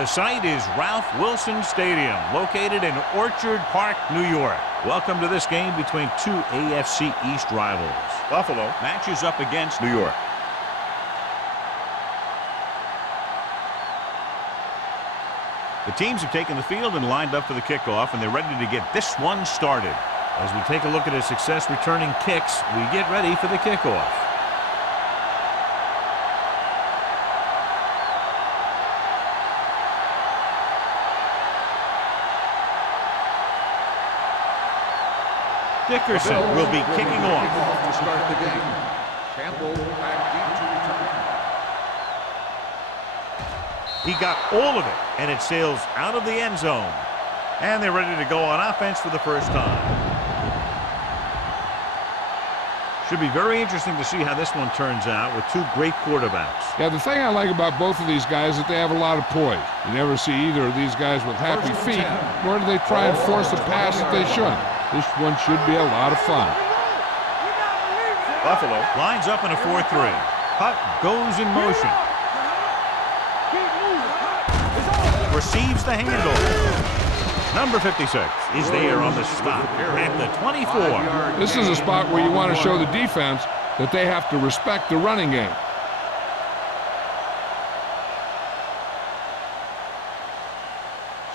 The site is Ralph Wilson Stadium, located in Orchard Park, New York. Welcome to this game between two AFC East rivals. Buffalo matches up against New York. The teams have taken the field and lined up for the kickoff, and they're ready to get this one started. As we take a look at his success returning kicks, we get ready for the kickoff. Dickerson will be kicking off to start the game. Campbell back in to return. He got all of it, and it sails out of the end zone. And they're ready to go on offense for the first time. Should be very interesting to see how this one turns out with two great quarterbacks. Yeah, the thing I like about both of these guys is that they have a lot of poise. You never see either of these guys with happy feet, nor do they try and force a pass that they shouldn't. This one should be a lot of fun. Buffalo lines up in a 4-3. Hutt goes in motion. Receives the handle. Number 56 is there on the stop at the 24. This is a spot where you want to show the defense that they have to respect the running game.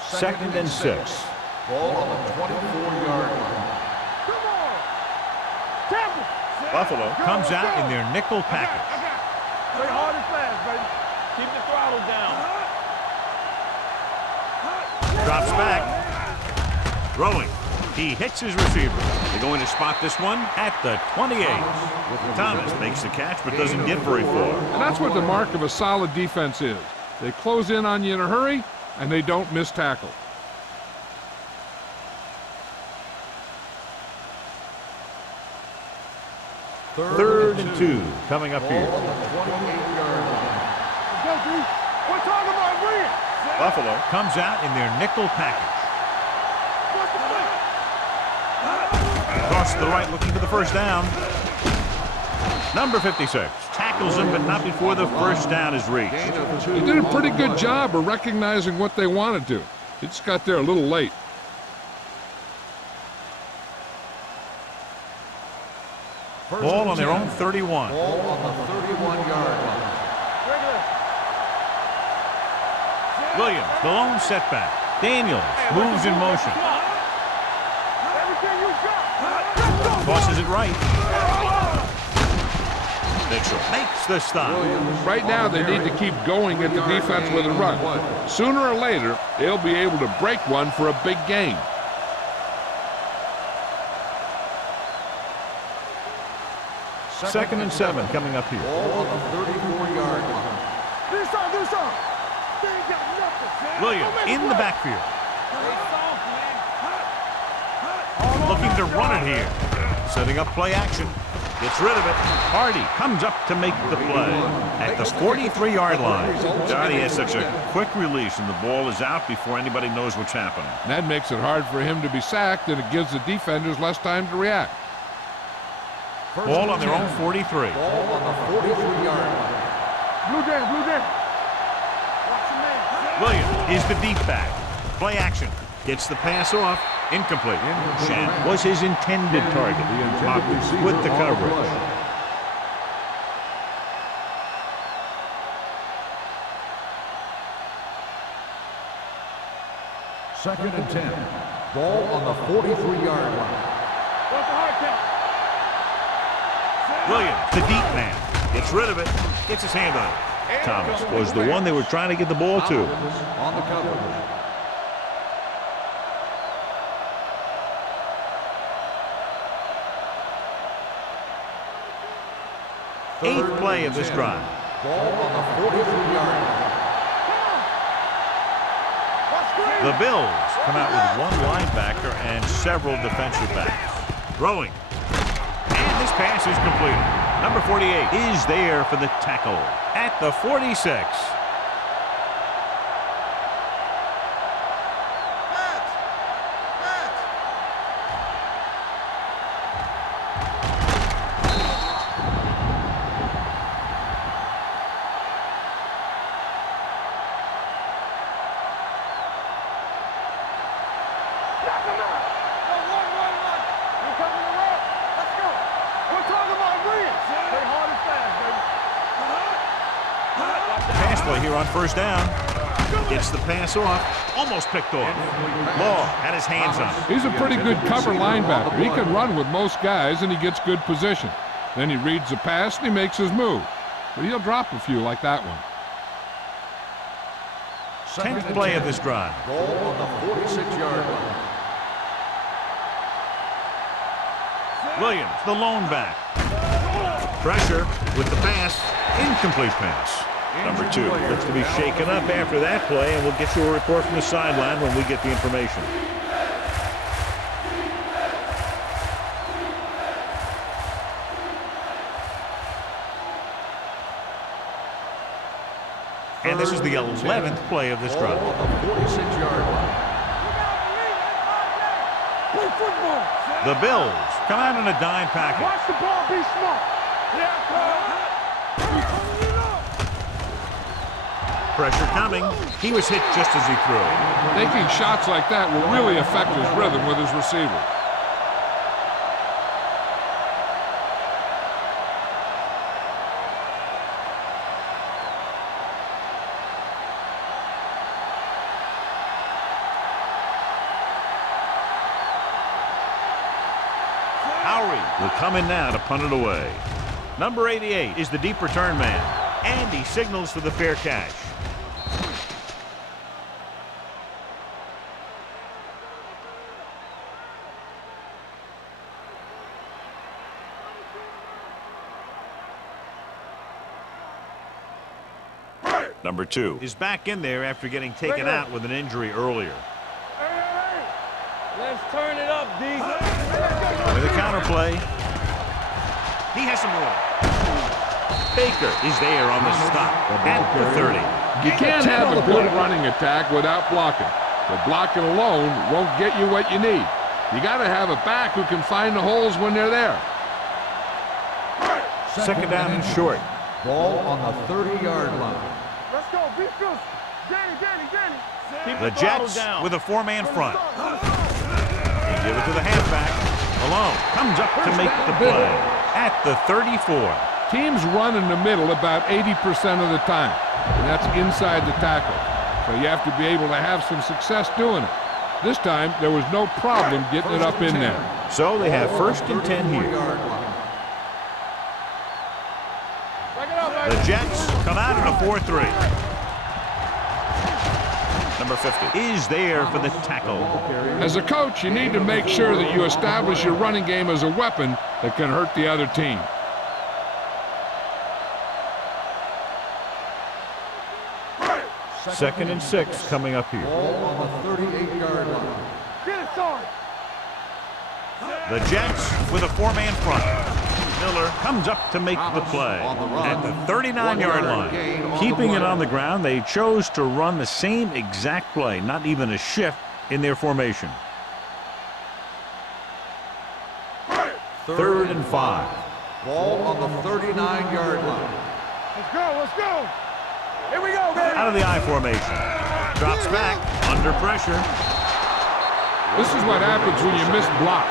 Second and 6. Ball on the 24-yard line. Buffalo comes out in their nickel package. Play hard and fast, baby. Keep the throttle down. Drops back. Throwing. He hits his receiver. They're going to spot this one at the 28. Thomas makes the catch but doesn't get very far. And that's what the mark of a solid defense is. They close in on you in a hurry, and they don't miss tackle. Third and 2 coming up here. Buffalo comes out in their nickel package. Across to the right looking for the first down. Number 56 tackles him, but not before the first down is reached. They did a pretty good job of recognizing what they wanted to. It just got there a little late. Ball on their own 31. Ball on the 31-yard line. Williams, the lone setback. Daniels moves in motion. Tosses it right. Mitchell makes the stop. Right now, they need to keep going at the defense with a run. Sooner or later, they'll be able to break one for a big gain. Second and 7 coming up here. Ball on the 34-yard line. Williams in the backfield. Looking to run it here. Setting up play action. Gets rid of it. Hardy comes up to make the play at the 43-yard line. Johnny has such a quick release, and the ball is out before anybody knows what's happening. That makes it hard for him to be sacked, and it gives the defenders less time to react. Ball on their own 43. Ball on the 43-yard line. Blue jam. Williams is the deep back. Play action. Gets the pass off. Incomplete. Shan was his intended target. With the coverage. Second and 10. Ball on the 43-yard line. Williams, the deep man. Gets rid of it. Gets his hand on it. Thomas was the one they were trying to get the ball to. On the cover. Eighth play of this drive. Ball on the 43-yard line. The Bills come out with one linebacker and several defensive backs. Throwing. And this pass is completed. Number 48 is there for the tackle at the 46. play here on first down. Gets the pass off. Almost picked off. Law had his hands on it. He's a pretty good cover linebacker. He can run with most guys, and he gets good position. Then he reads the pass, and he makes his move. But he'll drop a few like that one. 10th play of this drive. Ball on the 46-yard line. Williams, the lone back. Pressure with the pass. Incomplete pass. Number 2 looks to be shaken up after that play, and we'll get you a report from the sideline when we get the information. And this is the 11th play of this drive. Ball on the 46-yard line. Play football. The Bills come out in a dime package. Watch the ball. Be smart. Pressure coming. He was hit just as he threw. Taking shots like that will really affect his rhythm with his receiver. Will come in now to punt it away. Number 88 is the deep return man, and he signals for the fair catch. Number 2 is back in there after getting taken out with an injury earlier. Let's turn it up, D. With a counter play. He has some room. Baker is there on the stop at the 30. You can't have a good running attack without blocking. But blocking alone won't get you what you need. You got to have a back who can find the holes when they're there. Second down and short. Ball on the 30-yard line. Let's go. Be good. Danny. Keep The Jets with a 4-man front. They give it to the halfback. Malone comes up to make the play at the 34. Teams run in the middle about 80% of the time, and that's inside the tackle. So you have to be able to have some success doing it. This time, there was no problem getting it up in there. So they have first and 10 here. The Jets come out in a 4-3. Number 50 is there for the tackle. As a coach, you need to make sure that you establish your running game as a weapon that can hurt the other team. Second and 6 coming up here. Ball on the 38-yard line. Get it started. The Jets with a 4-man front. Miller comes up to make the play at the 39-yard line. Keeping it on the ground, they chose to run the same exact play, not even a shift in their formation. Third and 5. Ball on the 39-yard line. Let's go. Here we go, baby. Out of the I formation. Drops back under pressure. This is what happens when you miss block.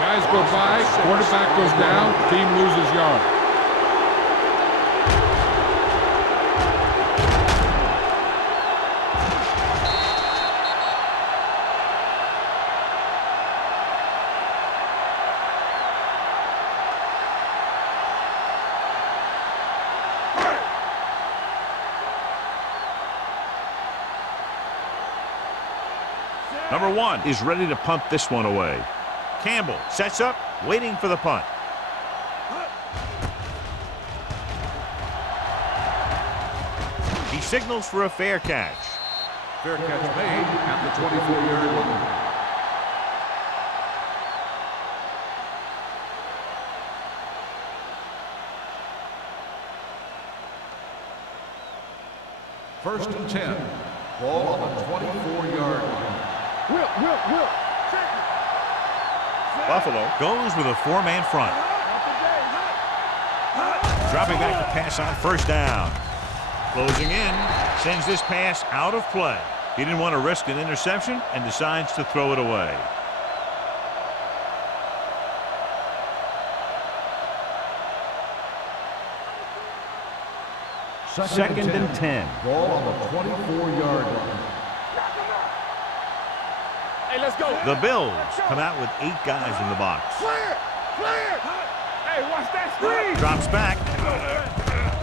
Guys go by, quarterback goes down, team loses yard. Number 1 is ready to punt this one away. Campbell sets up, waiting for the punt. He signals for a fair catch. Fair catch made at the 24-yard line. First and 10. Ball on the 24-yard line. Will. Check it. Buffalo goes with a 4-man front. Dropping back to pass on first down. Closing in, sends this pass out of play. He didn't want to risk an interception and decides to throw it away. Second and 10. Ball on the 24-yard line. Hey, let's go. The Bills come out with 8 guys in the box. Clear. Clear. Hey, watch that screen. Drops back.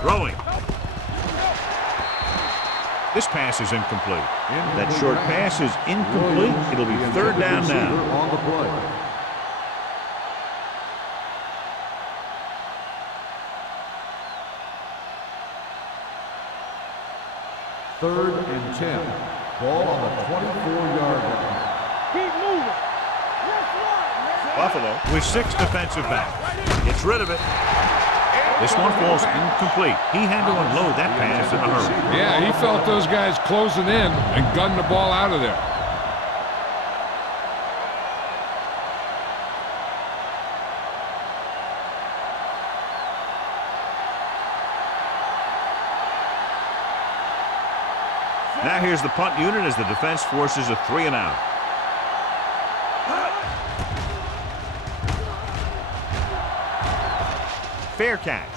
Throwing. This pass is incomplete. That short pass is incomplete. It'll be third down now. On the play. Third and 10. Ball on the 24-yard line. Keep moving. Yes, man. Buffalo with 6 defensive backs. Gets rid of it. This one falls incomplete. He had to unload that pass in a hurry. Yeah, he felt those guys closing in and gunned the ball out of there. Now here's the punt unit as the defense forces a 3 and out. Fair catch.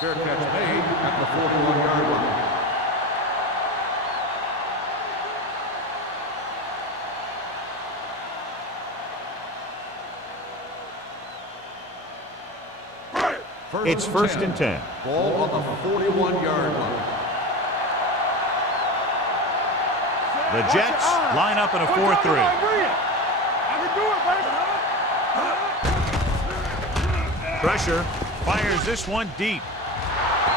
Fair catch made at the 41-yard line. It's first and 10. Ball on the 41-yard line. The Jets line up in a 4-3. I can do it, baby. Pressure. Fires this one deep.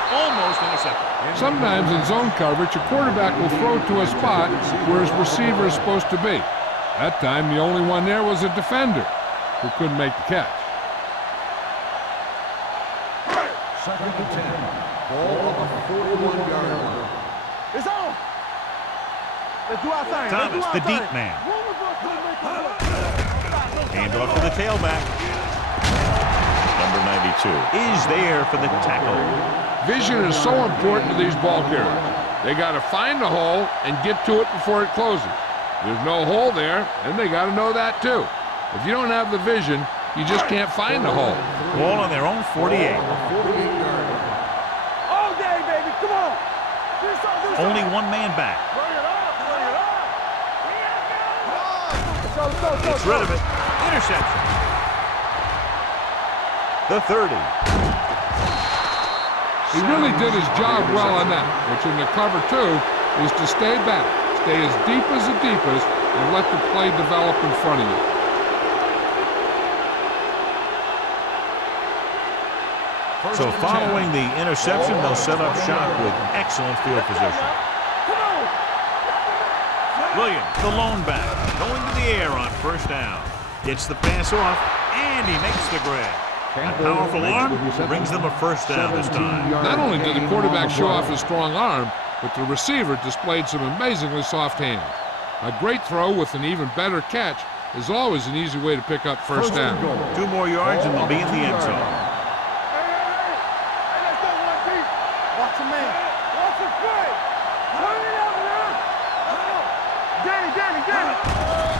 Almost intercepted. Sometimes in zone coverage, a quarterback will throw to a spot where his receiver is supposed to be. That time, the only one there was a defender who couldn't make the catch. Second and 10. Ball on the 41-yard line. It's on. Let's do our thing. Thomas, the deep man. Hand off to the tailback. Number 92 is there for the tackle. Vision is so important to these ball carriers. They got to find the hole and get to it before it closes. There's no hole there, and they got to know that too. If you don't have the vision, you just can't find the hole. Ball on their own 48. All day, baby. Come on. Only one man back. Bring it up. Bring it up. Gets rid of it. Interception. The 30. He really did his job well on that, which in the cover two is to stay back, stay as deep as the deepest, and let the play develop in front of you. So following the interception, they'll set up shop with excellent field position. Williams, the lone back, going to the air on first down. Gets the pass off, and he makes the grab. A powerful arm brings them a first down this time. Not only did the quarterback show off his strong arm, but the receiver displayed some amazingly soft hands. A great throw with an even better catch is always an easy way to pick up first down. 2 more yards and they'll be in the end zone. Let's go one deep. Watch the man. Watch the play. Turn it up now. Danny.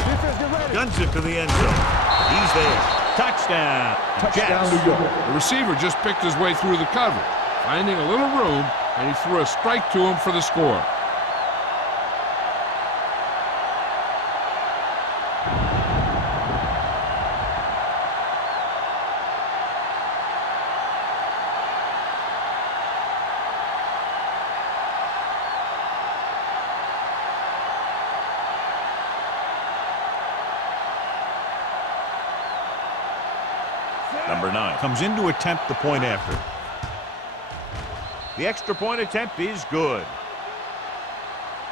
Defense, get ready. Guns it to the end zone. He's there. Touchdown. Touchdown, New York. The receiver just picked his way through the cover, finding a little room, and he threw a strike to him for the score. Number 9 comes in to attempt the point after. The extra point attempt is good.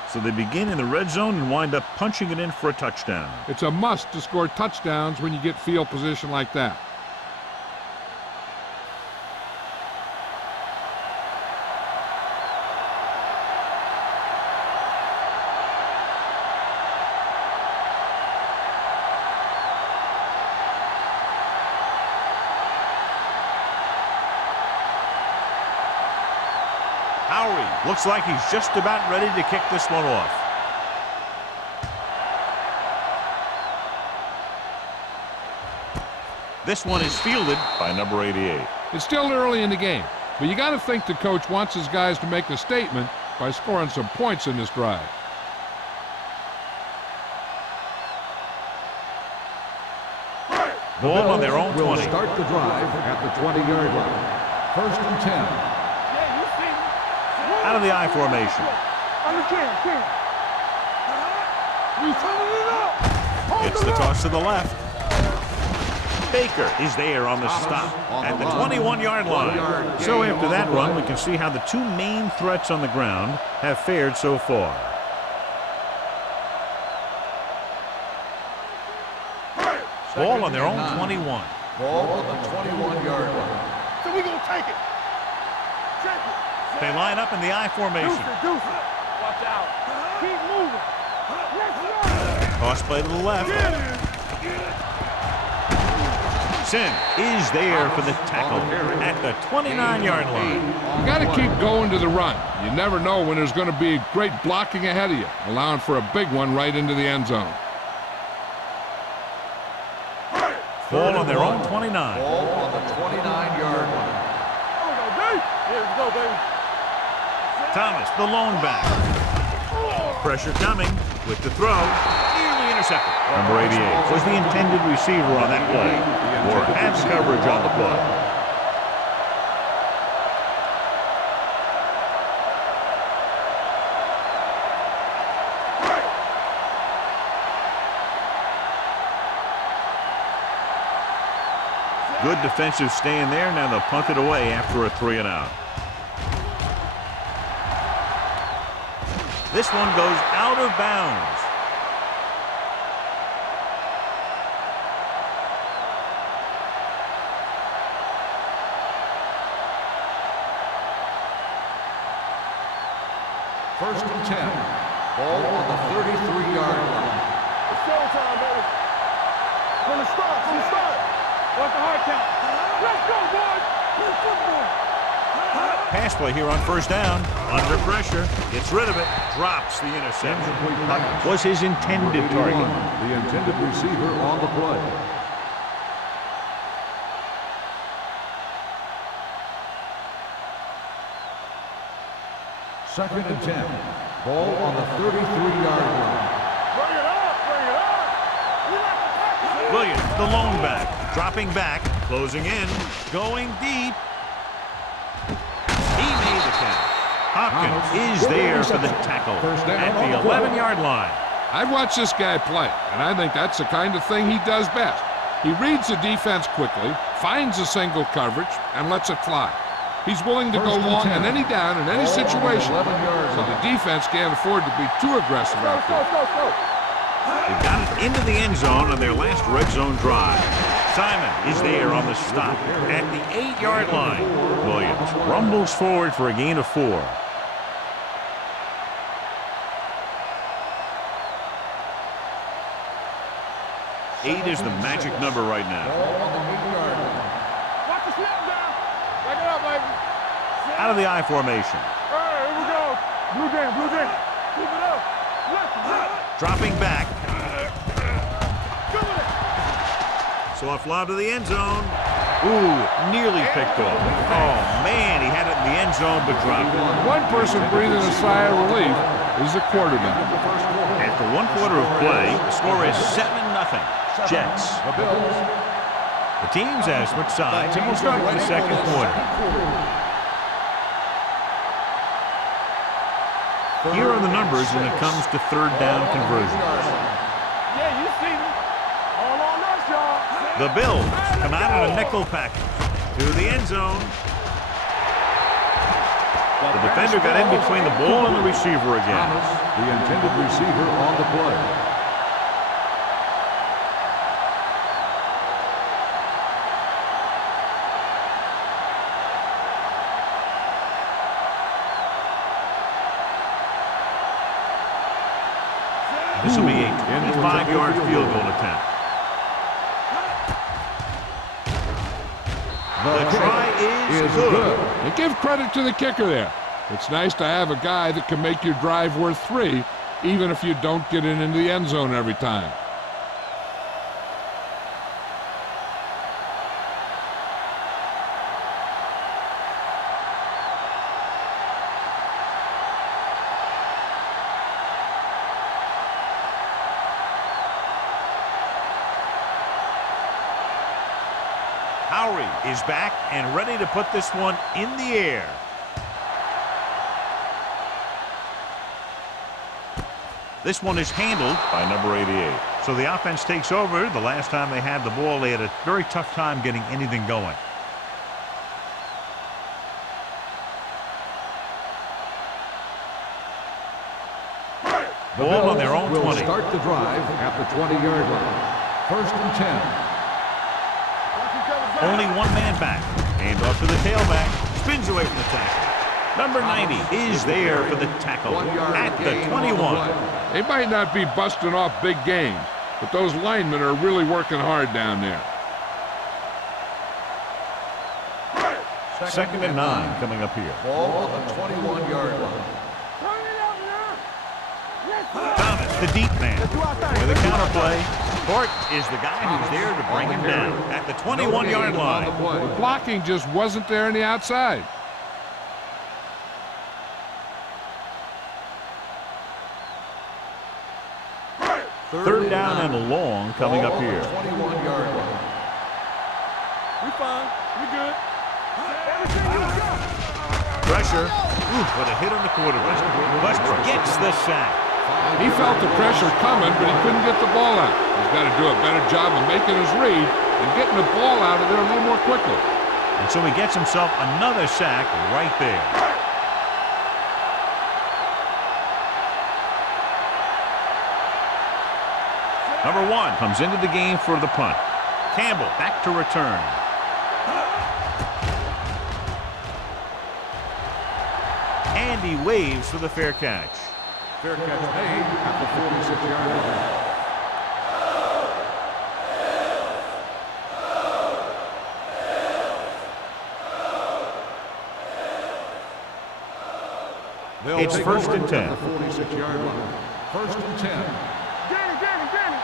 So they begin in the red zone and wind up punching it in for a touchdown. It's a must to score touchdowns when you get field position like that. Looks like he's just about ready to kick this one off. This one is fielded by number 88. It's still early in the game. But you got to think the coach wants his guys to make a statement by scoring some points in this drive. Ball on their own 20. Will start the drive at the 20-yard line. 1st and 10. Out of the I formation. It's the toss to the left. Baker is there on the stop at the 21-yard line. So after that run, we can see how the two main threats on the ground have fared so far. Ball on their own 21. Ball on the 21-yard line. So we gonna take it. Check it. They line up in the I formation. Deuce it. Watch out. Keep moving. Let's go. Toss play to the left. Sin is there for the tackle at the 29-yard line. You got to keep going to the run. You never know when there's going to be great blocking ahead of you, allowing for a big one right into the end zone. Ball on their own 29. Ball on the 29-yard line. Here we go, baby. Thomas, the lone back. Pressure coming with the throw. Nearly intercepted. Number 88 was the intended receiver on that play. Or has coverage on the play. Good defensive stand there. Now they'll punt it away after a 3-and-out. This one goes out of bounds. First and 10. Ball on the 33-yard line. It's showtime, baby. From the start. Watch the hard count. Let's go, boys. Let's football. Pass play here on first down. Under pressure. Gets rid of it. Drops the interception. Huck was his intended target. The intended receiver on the play. Second and 10. Ball on the 33-yard line. Bring it up. We like to tackle. Williams, the lone back. Dropping back. Closing in. Going deep. He made the catch. Hopkins is there for the tackle at the 11-yard line. I've watched this guy play, and I think that's the kind of thing he does best. He reads the defense quickly, finds a single coverage, and lets it fly. He's willing to go long on any down in any situation, so the defense can't afford to be too aggressive out there. They got it into the end zone on their last red zone drive. Simon is there on the stop at the 8-yard line. Williams rumbles forward for a gain of 4. Eight is the magic number right now. Watch the snap down. Back it up, baby. Out of the I formation. All right, here we go. Blue jam. Keep it up. Left. Dropping back. Good with it. So a fly to the end zone. Ooh, nearly picked off. Oh, man, he had it in the end zone but dropped it. One person breathing a sigh of relief is the quarterback. After 1 quarter of play, the score is 7-0. Jets. The teams have switched sides and will start the second quarter. Here are the numbers when it comes to third down conversions. Yeah, you see me. All on us, y'all. The Bills come out in a nickel package to the end zone. The defender got in between the ball and the receiver again. The intended receiver on the play. This will be a 25-yard field goal attempt. The try is good. And give credit to the kicker there. It's nice to have a guy that can make your drive worth 3, even if you don't get it into the end zone every time. Howery is back and ready to put this one in the air. This one is handled by number 88. So the offense takes over. The last time they had the ball, they had a very tough time getting anything going. The Ball on Bills their own will 20. start the drive at the 20-yard line. First and 10. Only one man back. Hand off to the tailback. Spins away from the tackle. Number 90 is there for the tackle at the 21. They might not be busting off big games, but those linemen are really working hard down there. Second and 9 coming up here. Ball on the 21-yard line. Thomas, the deep man. With a counterplay. Court is the guy who's there to bring him down at the 21-yard line. The blocking just wasn't there on the outside. Third down and long coming up here. 21-yard line. We fine. We good. Everything you got. Pressure. With a hit on the quarterback. Westbrook gets the sack. He felt the pressure coming, but he couldn't get the ball out. He's got to do a better job of making his read and getting the ball out of there a little more quickly. And so he gets himself another sack right there. Number 1 comes into the game for the punt. Campbell back to return. And he waves for the fair catch. Fair catch made at the 46-yard line. It's first and 10. The 46-yard line. First and 10. Danny.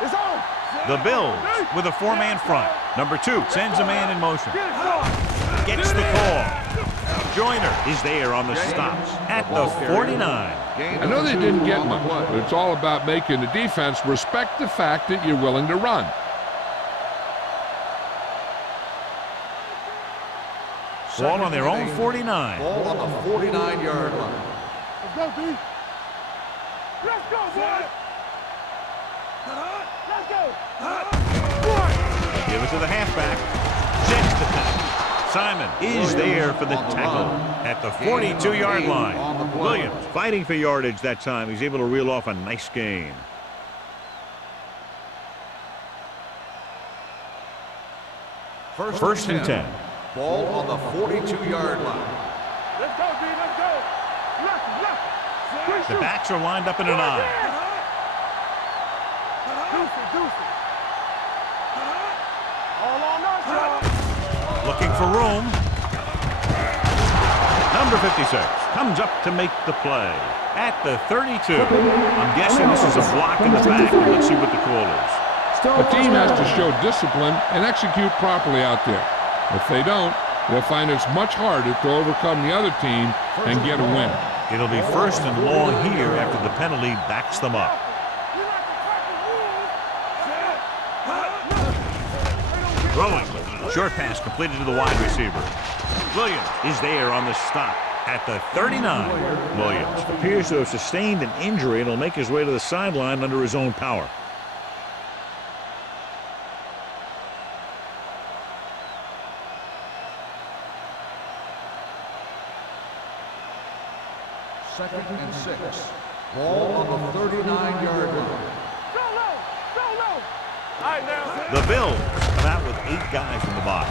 It's on. The Bills with a 4-man front. Number 2 sends a man in motion. Gets the call. Joyner is there on the stops at the 49. I know they didn't get much, but it's all about making the defense respect the fact that you're willing to run. Ball on their own 49. Ball on the 49-yard line. Let's go, B. Let's go, boy. Let's go. Give it to the halfback. Sets the tackle. Simon is there for the tackle at the 42-yard line. Williams fighting for yardage that time. He's able to reel off a nice gain. First and 10. Ball on the 42-yard line. Let's go, B. Let's go. Left. The backs are lined up in an eye. Deuce. All on us, y'all. Looking for room. Number 56 comes up to make the play at the 32. I'm guessing this is a block in the back. Let's see what the call is. A team has to show discipline and execute properly out there. If they don't, they'll find it's much harder to overcome the other team and get a win. It'll be first and long here after the penalty backs them up. Throwing. Short pass completed to the wide receiver. Williams is there on the stop at the 39. Williams appears to have sustained an injury and will make his way to the sideline under his own power. Second and 6. Ball on the 39-yard line. Go low. All right, now. The Bills come out with 8 guys in the box.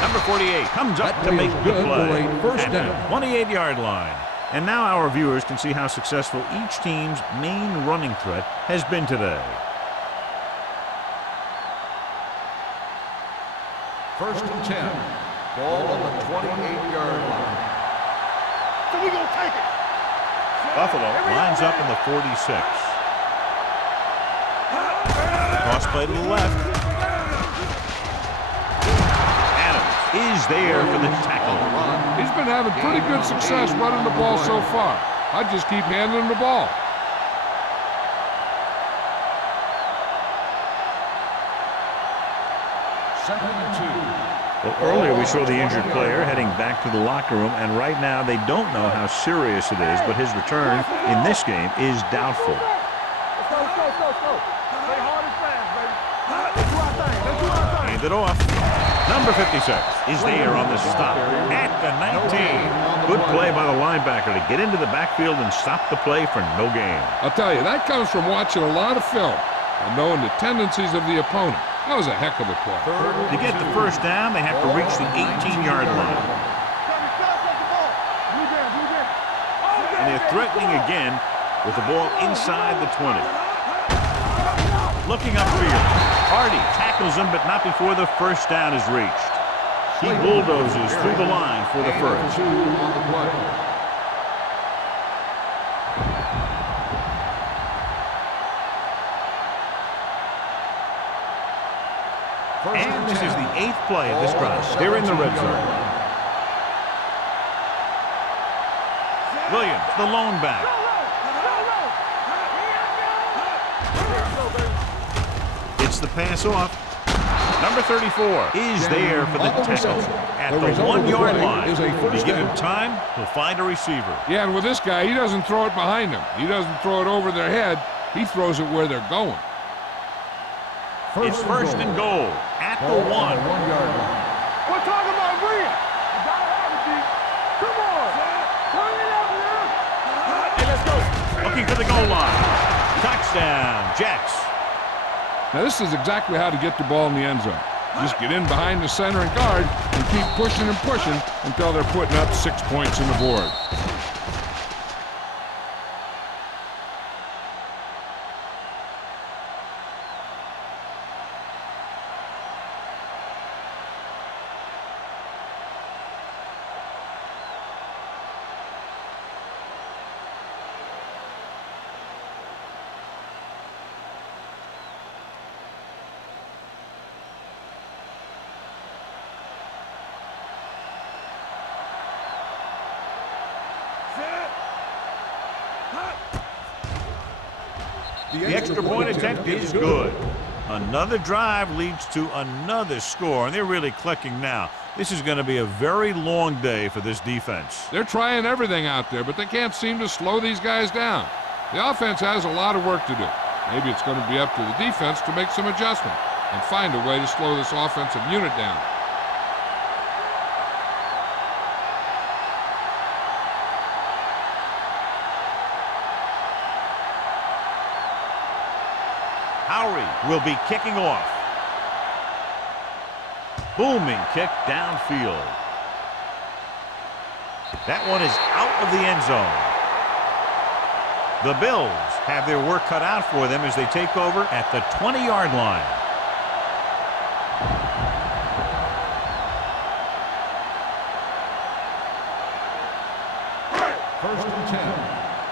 Number 48 comes up to make the play at the 28-yard line. And now our viewers can see how successful each team's main running threat has been today. First and 10. Ball on the 28-yard line. So we gonna take it. Buffalo lines up in the 46. Cross play to the left. Adams is there for the tackle. He's been having pretty good success running the ball so far. I just keep handling the ball. Second and 2. Well, earlier we saw the injured player heading back to the locker room, and right now they don't know how serious it is, but his return in this game is doubtful. Let's go, let's go, let's go, let's go. Stay hard and fast, baby. Let's do our thing, let's do our thing. Hand it off. Number 56 is there on the stop at the 19. Good play by the linebacker to get into the backfield and stop the play for no gain. I'll tell you, that comes from watching a lot of film and knowing the tendencies of the opponent. That was a heck of a play. To get the first down, they have to reach the 18-yard line. And they're threatening again with the ball inside the 20. Looking upfield. Hardy tackles him, but not before the first down is reached. He bulldozes through the line for the first. 2 on the play. And this is the 8th play of this drive. They're in the red zone. Williams, the lone back. It's the pass off. Number 34 is there for the tackle at the 1-yard line. If you give him time, he'll find a receiver. Yeah, and with this guy, he doesn't throw it behind him. He doesn't throw it over their head. He throws it where they're going. It's first and goal at the 1. 1-yard line. We're talking about Rhea. You gotta have it, D. Come on. Turn it up now. Hey, let's go. Looking for the goal line. Touchdown, Jets. Now, this is exactly how to get the ball in the end zone. Just get in behind the center and guard and keep pushing and pushing until they're putting up 6 points on the board. The extra point attempt is good. Another drive leads to another score, and they're really clicking now. This is going to be a very long day for this defense. They're trying everything out there, but they can't seem to slow these guys down. The offense has a lot of work to do. Maybe it's going to be up to the defense to make some adjustment and find a way to slow this offensive unit down. Howery will be kicking off. Booming kick downfield. That one is out of the end zone. The Bills have their work cut out for them as they take over at the 20-yard line. First and 10.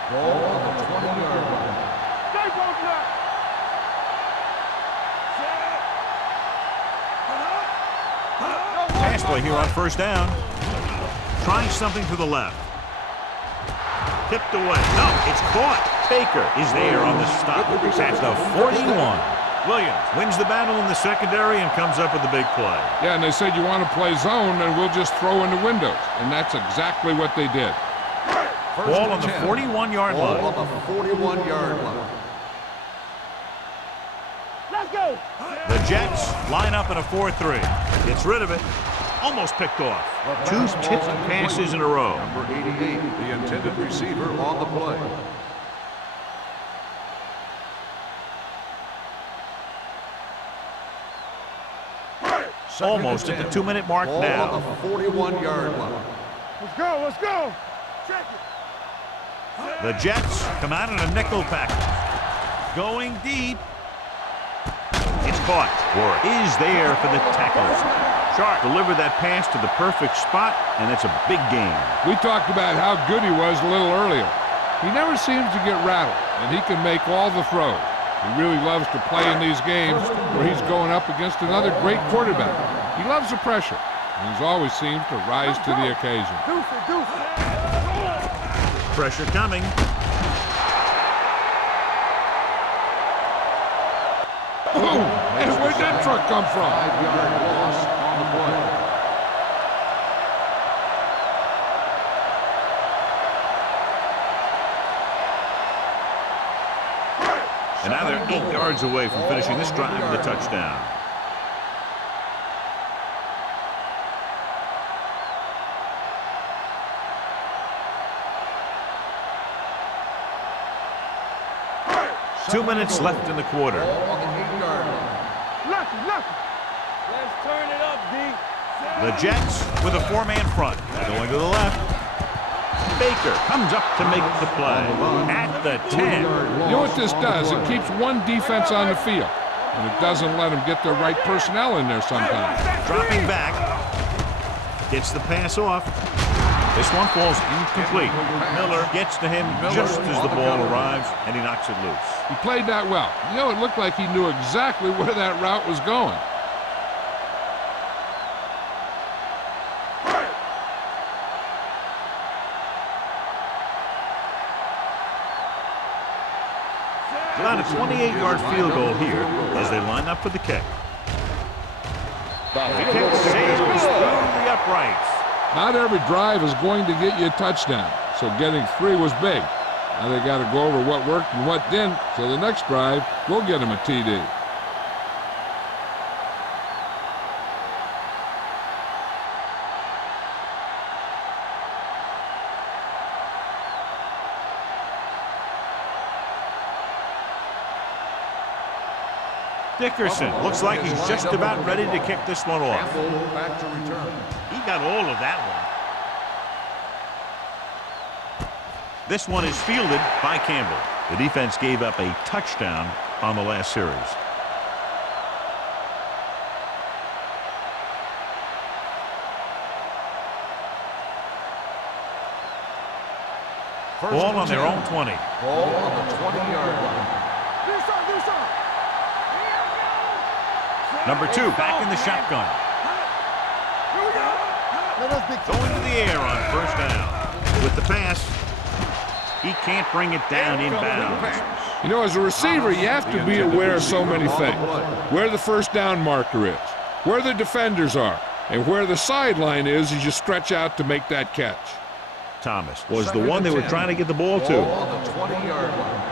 Ball on the 20-yard line. Stay broken up. Pass play here on first down. Trying something to the left. Tipped away. No, it's caught. Baker is there on the stop at the 41. Williams wins the battle in the secondary and comes up with a big play. Yeah, and they said you want to play zone, and we'll just throw in the windows. And that's exactly what they did. Ball on the 41-yard line. Ball on the 41-yard line. Let's go. The Jets line up in a 4-3. Gets rid of it. Almost picked off. Two tipped passes in a row. Number 88, the intended receiver on the play. Almost at the 2-minute mark now. Ball on the 41-yard line. Let's go, let's go. Check it. The Jets come out in a nickel package. Going deep. It's caught. Warwick is there for the tackles. Sharp delivered that pass to the perfect spot, and that's a big gain. We talked about how good he was a little earlier. He never seems to get rattled, and he can make all the throws. He really loves to play in these games where he's going up against another great quarterback. He loves the pressure, and he's always seemed to rise to the occasion. Deuce it, deuce it. Pressure coming. Boom! And where'd that truck come from? 5-yard loss on the play. And now they're 8 yards away from finishing this drive with a touchdown. Two minutes left in the quarter. Ball on the 8-yard line. Lucky. Let's turn it up, D. The Jets with a 4-man front. Going to the left. Baker comes up to make the play at the 10. You know what this does? It keeps one defense on the field, and it doesn't let them get the right personnel in there sometimes. Dropping back. Gets the pass off. This one falls incomplete. Miller gets to him just as the ball arrives, and he knocks it loose. He played that well. You know, it looked like he knew exactly where that route was going. About a 28-yard field goal here as they line up for the kick. The kick sails through the uprights. Not every drive is going to get you a touchdown, so getting 3 was big. Now they got to go over what worked and what didn't, so the next drive will get them a TD. Dickerson looks like he's just about ready to kick this one off. Campbell back to return. He got all of that one. This one is fielded by Campbell. The defense gave up a touchdown on the last series. Ball on their own 20. Ball on the 20-yard line. Number 2 back in the shotgun. Going to the air on first down. With the pass, he can't bring it down inbounds. You know, as a receiver, you have to be aware of so many things. Where the first down marker is, where the defenders are, and where the sideline is as you stretch out to make that catch. Thomas was the one they were trying to get the ball to. Ball on the 20-yard line.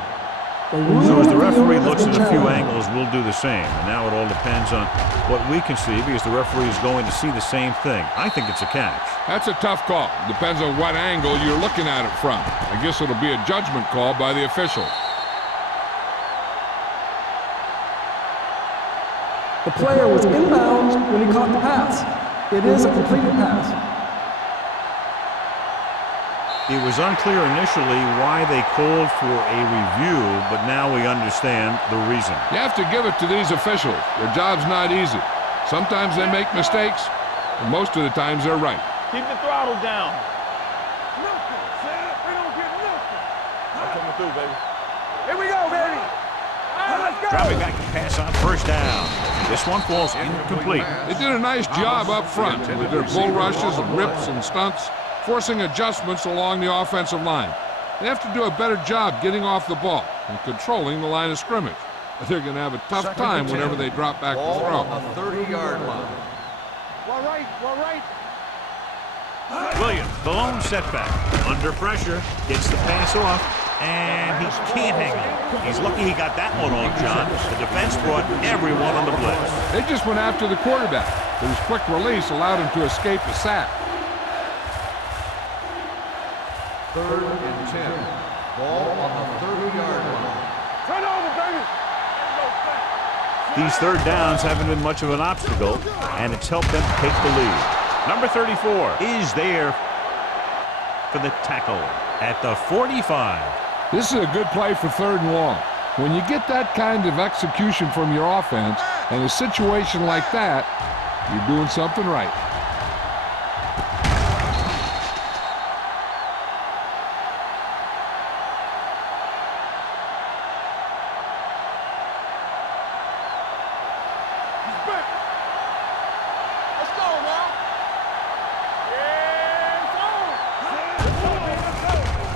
So as the referee looks at a few angles, we'll do the same. And now it all depends on what we can see because the referee is going to see the same thing. I think it's a catch. That's a tough call. Depends on what angle you're looking at it from. I guess it'll be a judgment call by the officials. The player was inbounds when he caught the pass. It is a completed pass. It was unclear initially why they called for a review, but now we understand the reason. You have to give it to these officials. Their job's not easy. Sometimes they make mistakes, and most of the times they're right. Keep the throttle down. Nothing, Sam. We don't get nothing. I'm coming through, baby. Here we go, baby. All right, let's go. Dropping back to pass on first down. This one falls incomplete. They did a nice job up front with their bull rushes and rips and stunts, forcing adjustments along the offensive line. They have to do a better job getting off the ball and controlling the line of scrimmage. They're going to have a tough time whenever they drop back to Ball throw. on the 30-yard line. We're right. Williams, the lone setback. Under pressure, gets the pass off, and he can't hang on. He's lucky he got that one off, John. The defense brought everyone on the blitz. They just went after the quarterback, but his quick release allowed him to escape the sack. 3rd and 10. Ball on the 30-yard line. Turn over, baby. These third downs haven't been much of an obstacle, and it's helped them take the lead. Number 34 is there for the tackle at the 45. This is a good play for 3rd and long. When you get that kind of execution from your offense in a situation like that, you're doing something right.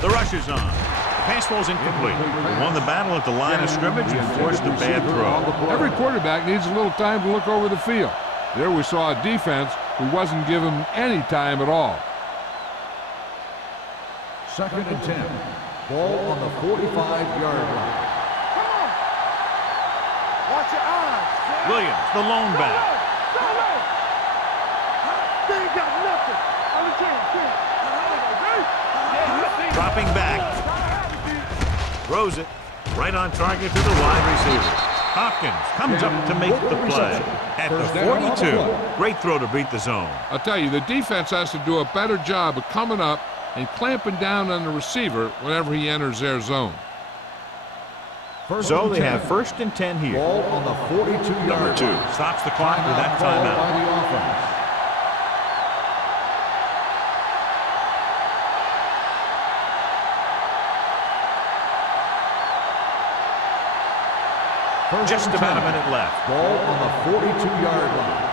The rush is on. Pass ball's incomplete. They won the battle at the line of scrimmage and forced a bad throw. Every quarterback needs a little time to look over the field. There we saw a defense who wasn't given any time at all. 2nd and 10. Ball on the 45-yard line. Come on. Watch your eyes. Williams, the lone back. They ain't got nothing. On the team. Dropping back. Throws it right on target to the wide receiver. Hopkins comes up to make the play at the 42. Great throw to beat the zone. I'll tell you, the defense has to do a better job of coming up and clamping down on the receiver whenever he enters their zone. So they have 1st and 10 here. Ball on the 42-yard Number 2 line. stops the clock with that timeout. By the offense. Just about a minute left. Ball on the 42-yard line.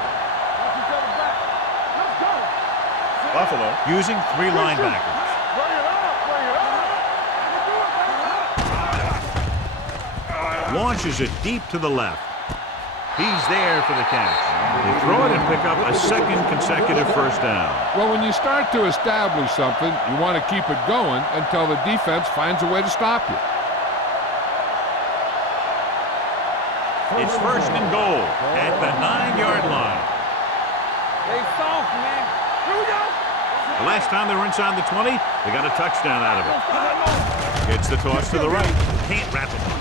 Buffalo using 3 linebackers. Launches it deep to the left. He's there for the catch. They throw it and pick up a 2nd consecutive first down. Well, when you start to establish something, you want to keep it going until the defense finds a way to stop you. It's 1st and goal at the 9-yard line. They soft, man. Here we go. The last time they were inside the 20, they got a touchdown out of it. Gets the toss to the right. Can't wrap it up.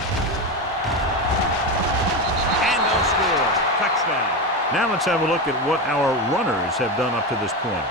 And they'll score. Touchdown. Now let's have a look at what our runners have done up to this point.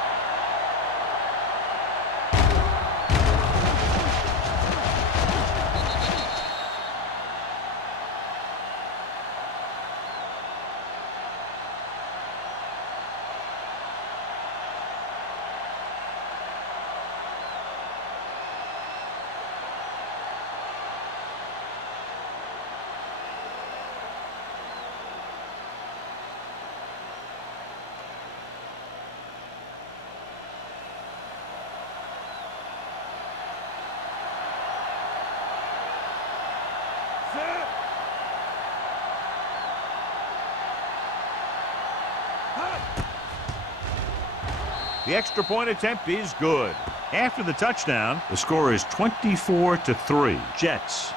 The extra point attempt is good. After the touchdown, the score is 24-3. Jets.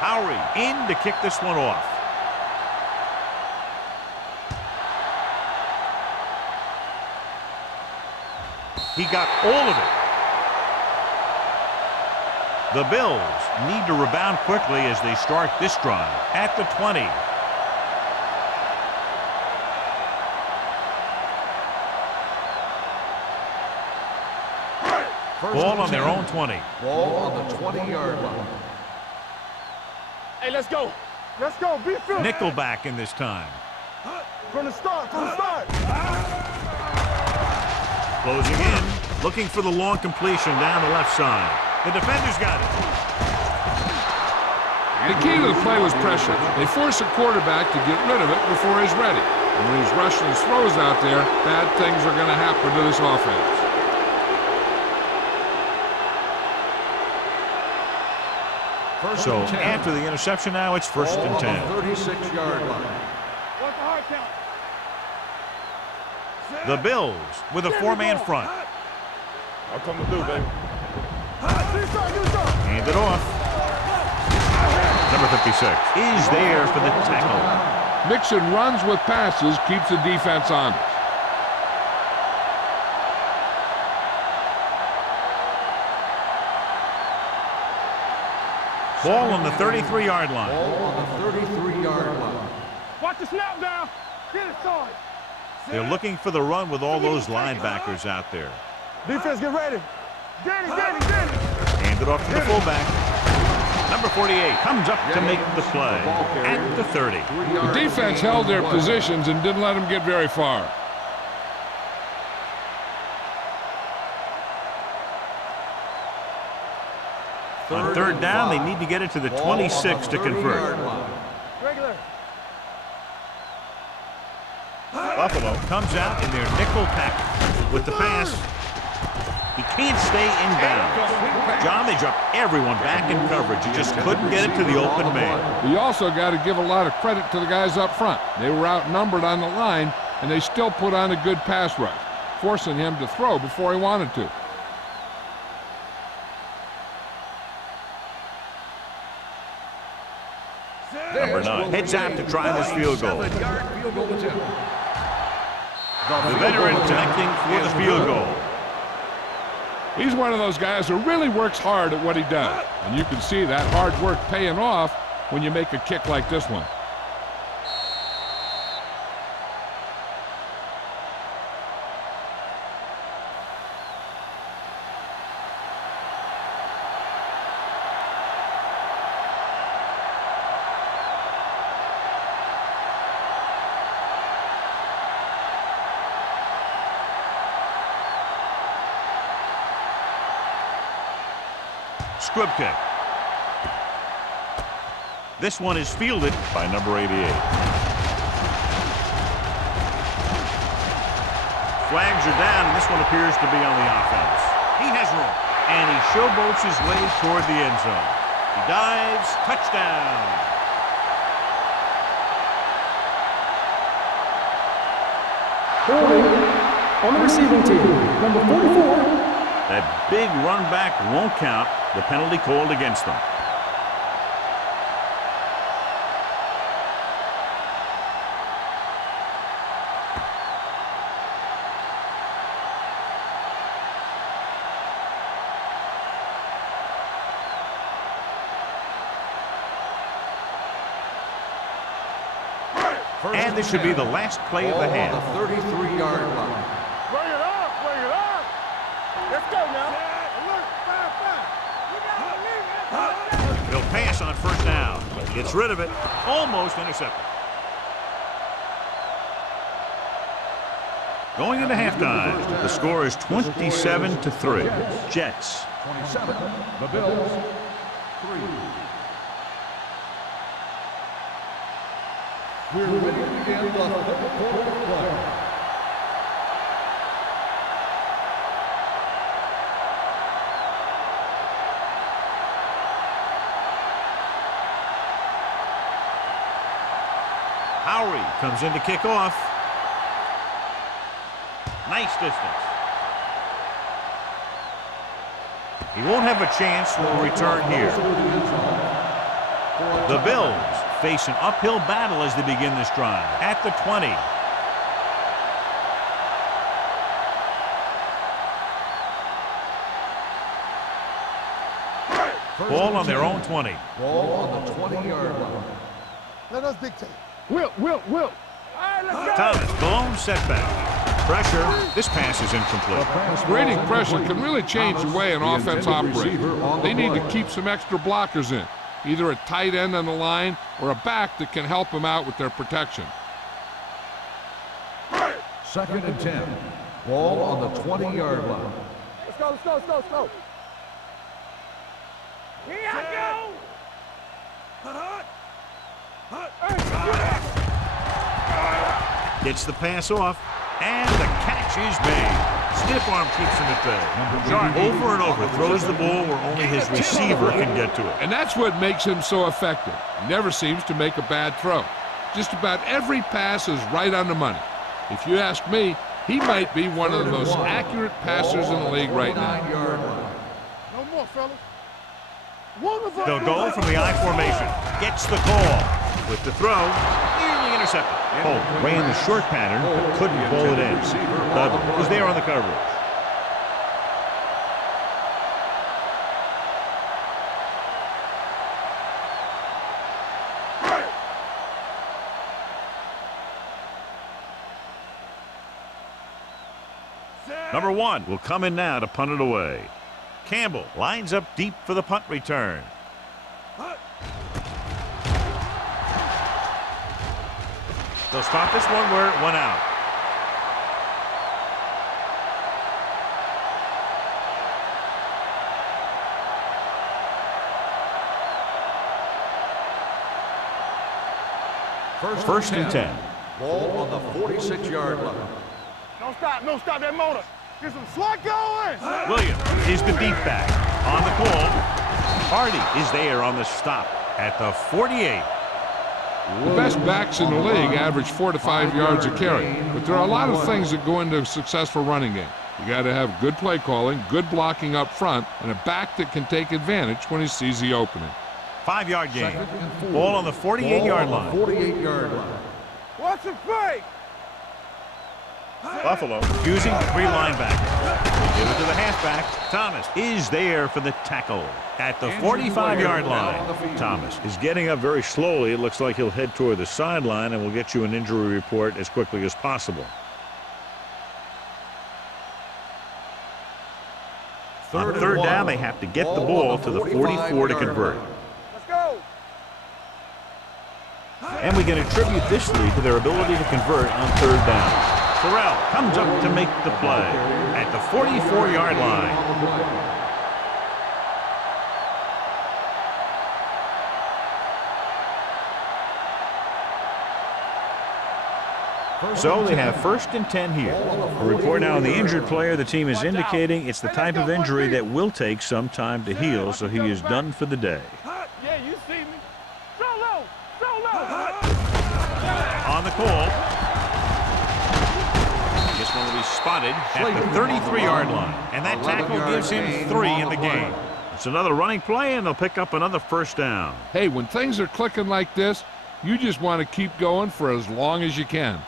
Howery in to kick this one off. He got all of it. The Bills need to rebound quickly as they start this drive at the 20. Ball on their own 20. Ball on the 20-yard line. Hey, let's go. Let's go. Be fit. Nickelback in this time. From the start. Closing in, looking for the long completion down the left side. The defenders got it. The key to the play was pressure. They force a quarterback to get rid of it before he's ready. And when he's rushing his throws out there, bad things are going to happen to this offense. So after the interception now, it's 1st and 10. 36-yard line. What's the hard count? The Bills with a 4-man front. I'm coming through, baby. Hand it off. Number 56 is there for the tackle. Mixing runs with passes keeps the defense honest. Ball on the 33-yard line. Ball on the 33-yard line. Watch the snap down. Get it started. They're looking for the run with all those linebackers out there. Defense, get ready. Get it. Hand it off to the fullback. Number 48 comes up to make the play at the 30. The defense held their positions and didn't let them get very far. On third down, they need to get it to the 26 to convert. Regular. Buffalo comes out in their nickel package with the pass. He can't stay inbounds. John, they dropped everyone back in coverage. He just couldn't get it to the open man. You also got to give a lot of credit to the guys up front. They were outnumbered on the line, and they still put on a good pass rush, forcing him to throw before he wanted to. Number 9 heads out to try this field goal. The veteran connecting for the field goal. He's one of those guys who really works hard at what he does. And you can see that hard work paying off when you make a kick like this one. Squib kick. This one is fielded by number 88. Flags are down, and this one appears to be on the offense. He has room, and he showboats his way toward the end zone. He dives, touchdown. Holding on the receiving team, number 44. That big run back won't count. The penalty called against them. And this should be the last play of the half. The 33-yard line. Bring it up, bring it up. Let's go now. Alert, 5-5. He'll pass on first down. Gets rid of it. Almost intercepted. Going into halftime, the score is 27-3. Jets. 27, the Bills, 3. We're ready to begin the third quarter of play. Howery comes in to kick off. Nice distance. He won't have a chance for a return here. The Bills face an uphill battle as they begin this drive. At the 20. Ball on their own 20. Ball on the 20-yard line. Let us dictate. Will. All right, let's go. Thomas, blown setback. Pressure. This pass is incomplete. Creating pressure can really change the way an offense operates. They need to keep some extra blockers in, either a tight end on the line or a back that can help them out with their protection. 2nd and 10. Ball on the 20-yard line. Let's go. Here I go. Gets the pass off, and the catch is made. Stiff arm keeps him at bay. Sharp over and over throws the ball where only his receiver can get to it. And that's what makes him so effective. He never seems to make a bad throw. Just about every pass is right on the money. If you ask me, he might be one of the most accurate passers in the league right now. No more, fellas. They'll go from the I formation. Gets the call. With the throw, nearly intercepted. Holt ran the short pattern, but couldn't pull it in. Dudley was there on the coverage. Number 1 will come in now to punt it away. Campbell lines up deep for the punt return. They'll stop this one where it went out. First and 10. Ball on the 46-yard line. No stop that motor. Get some swat going. Williams is the deep back. On the call, Hardy is there on the stop at the 48. The best backs in the league average 4 to 5 yards a carry, but there are a lot of things that go into a successful running game. You got to have good play calling, good blocking up front, and a back that can take advantage when he sees the opening. 5-yard gain. Ball on the 48-yard line. 48-yard line. What's the fake? Buffalo using 3 linebackers. Give it to the halfback. Thomas is there for the tackle at the 45-yard line. Thomas is getting up very slowly. It looks like he'll head toward the sideline, and we'll get you an injury report as quickly as possible. On third down, they have to get the ball to the 44 to convert. Let's go. And we can attribute this lead to their ability to convert on third down. Terrell comes up to make the play at the 44-yard line. So they have first and 10 here. A report now on the injured player. The team is indicating it's the type of injury that will take some time to heal, so he is done for the day. Yeah, you see me. Throw low. On the call. This one will be spotted at the 33-yard line. And that tackle gives him 3 in the game. It's another running play, and they'll pick up another first down. Hey, when things are clicking like this, you just want to keep going for as long as you can.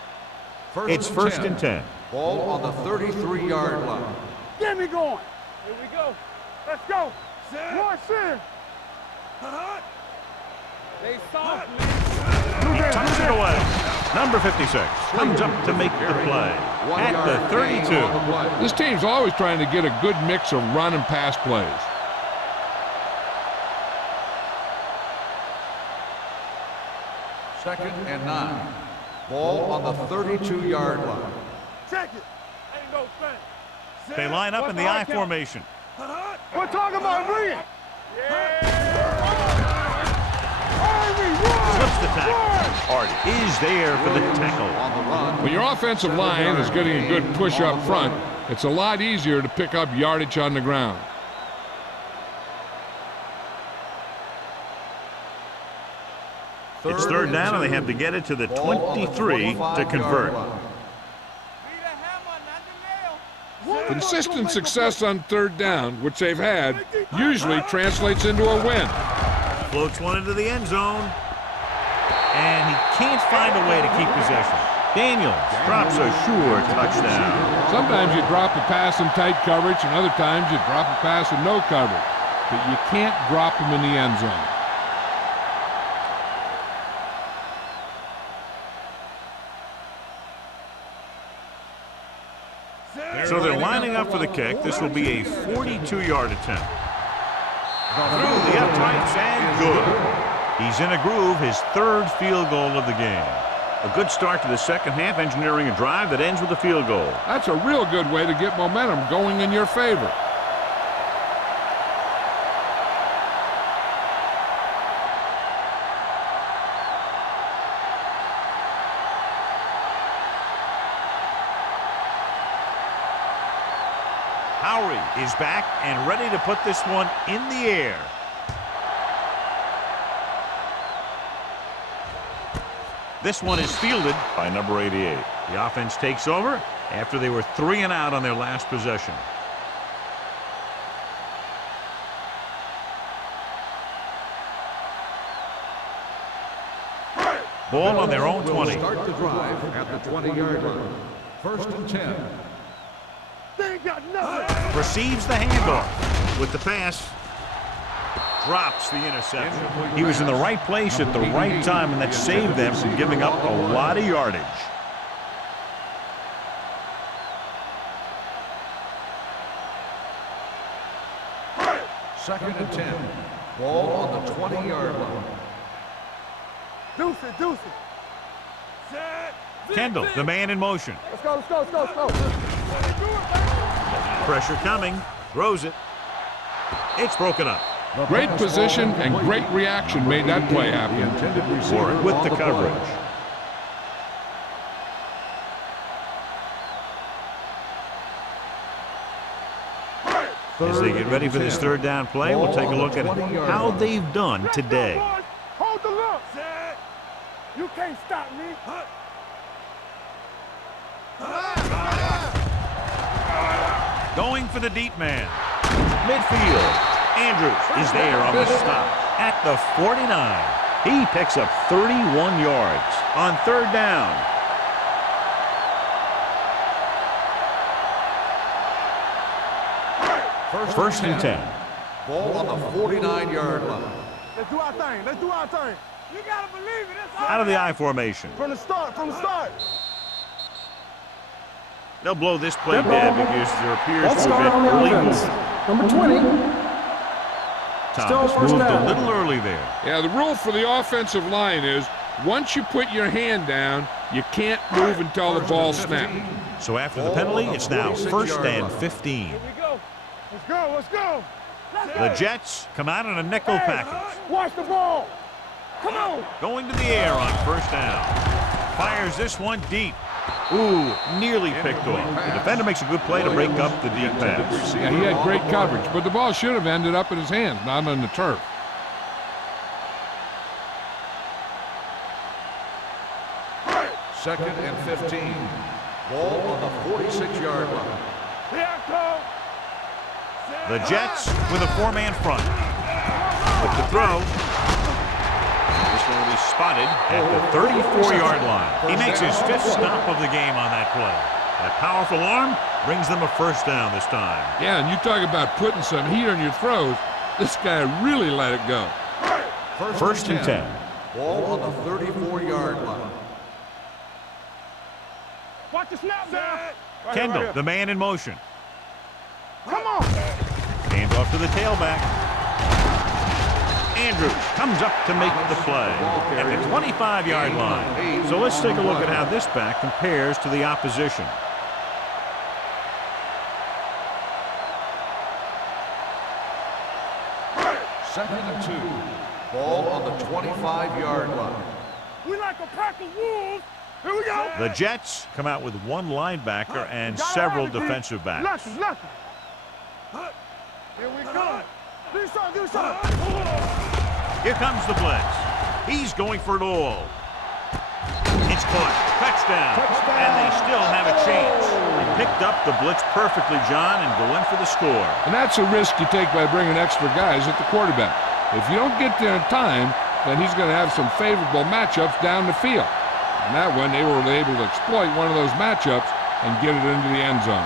It's first and 10. Ball on the 33-yard line. Get me going. Here we go. Let's go. Watch in. They soft, man. He tucks it away. Number 56 comes up to make the play at the 32. This team's always trying to get a good mix of run and pass plays. Second and 9. Ball on the 32-yard line. Check it. Ain't no thing. They line up in the I formation. We're talking about bringing. Slips the tackle. Hardy is there for the tackle. On the run. When your offensive line is getting a good push up front, it's a lot easier to pick up yardage on the ground. It's third down, and they have to get it to the 23 to convert. Consistent success on third down, which they've had, usually translates into a win. Floats one into the end zone. And he can't find a way to keep possession. Daniels drops a sure touchdown. Sometimes you drop a pass in tight coverage, and other times you drop a pass in no coverage. But you can't drop them in the end zone. So they're lining up for the kick. This will be a 42-yard attempt. Through the uprights and good. He's in a groove, his 3rd field goal of the game. A good start to the second half, engineering a drive that ends with a field goal. That's a real good way to get momentum going in your favor. Howery is back and ready to put this one in the air. This one is fielded By number 88. The offense takes over after they were 3 and out on their last possession. Ball on their own 20. Start the drive at the 20-yard line. First and 10. They ain't got nothing. Receives the handoff with the pass. Drops the interception. He was in the right place at the right time, and that saved them from giving up a lot of yardage. Second and 10. Ball on the 20-yard line. Deuce it. Set. Kendall, the man in motion. Let's go. Pressure coming. Throws it. It's broken up. Great position and great reaction made that play happen. Warren with the coverage. As they get ready for this third down play, we'll take a look at how they've done today. Hold the look. You can't stop me. Going for the deep man. Midfield. Andrews is there on the stop at the 49. He picks up 31 yards on third down. First and 10. Ball on the 49-yard line. Let's do our thing. Let's do our thing. You gotta believe it. It's Out of the I formation. From the start. From the start. They'll blow this play Dead dead ball. because there appears Let's to start have on the been offense. illegal. Number 20. Thomas first moved a down. little early there. Yeah, the rule for the offensive line is once you put your hand down, you can't move until the ball snapped. So after the penalty, it's now first and 15. Here we go. Let's go. Let's go. The Jets come out in a nickel package. Watch the ball. Come on. Going to the air on first down. Fires this one deep. Ooh, nearly picked off. The defender makes a good play to break up the deep pass. Yeah, he had great coverage, but the ball should have ended up in his hands, not on the turf. Second and 15. Ball on the 46-yard line. Here I come. The Jets with a four-man front. With the throw. This one will be spotted at the 34-yard line. He makes his fifth stop of the game on that play. That powerful arm brings them a first down this time. Yeah, and you talk about putting some heat on your throws. This guy really let it go. First and 10. Ball on the 34-yard line. Watch the snap down. Kendall, the man in motion. Come on. Hand off to the tailback. Andrews comes up to make the play at the 25-yard line. So let's take a look at how this back compares to the opposition. Second and 2. Ball on the 25-yard line. We like a pack of wolves. Here we go. The Jets come out with one linebacker and several defensive backs. Nothing. Here we go. Do something. Here comes the blitz. He's going for it all. It's caught. Touchdown. And they still have a chance. They picked up the blitz perfectly, John, and go in for the score. And that's a risk you take by bringing extra guys at the quarterback. If you don't get there in time, then he's going to have some favorable matchups down the field. And that one, they were able to exploit one of those matchups and get it into the end zone.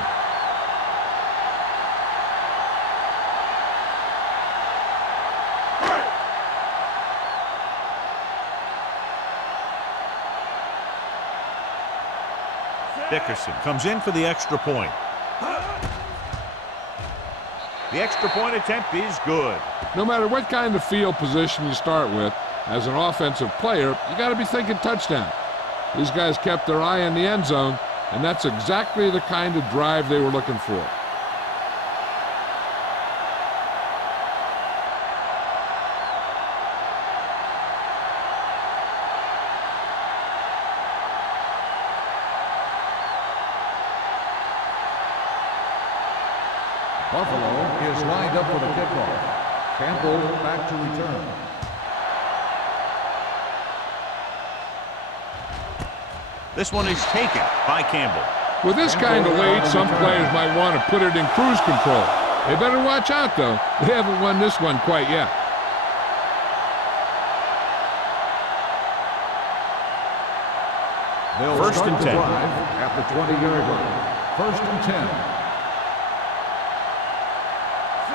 Dickerson comes in for the extra point. The extra point attempt is good. No matter what kind of field position you start with, as an offensive player, you got to be thinking touchdown. These guys kept their eye on the end zone, and that's exactly the kind of drive they were looking for. Buffalo is lined up for the kickoff. Campbell back to return. This one is taken by Campbell. With this kind of lead, some players might want to put it in cruise control. They better watch out, though. They haven't won this one quite yet. They'll First start and the 10. drive at the 20-yard line. First and 10.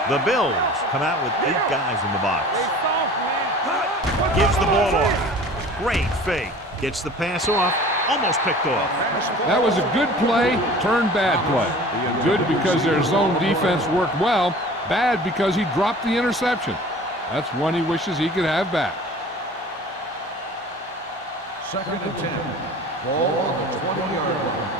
The Bills come out with 8 guys in the box. Gives the ball off. Great fake. Gets the pass off. Almost picked off. That was a good play, turned bad play. Good because their zone defense worked well. Bad because he dropped the interception. That's one he wishes he could have back. Second and 10. Ball on the 20-yard line.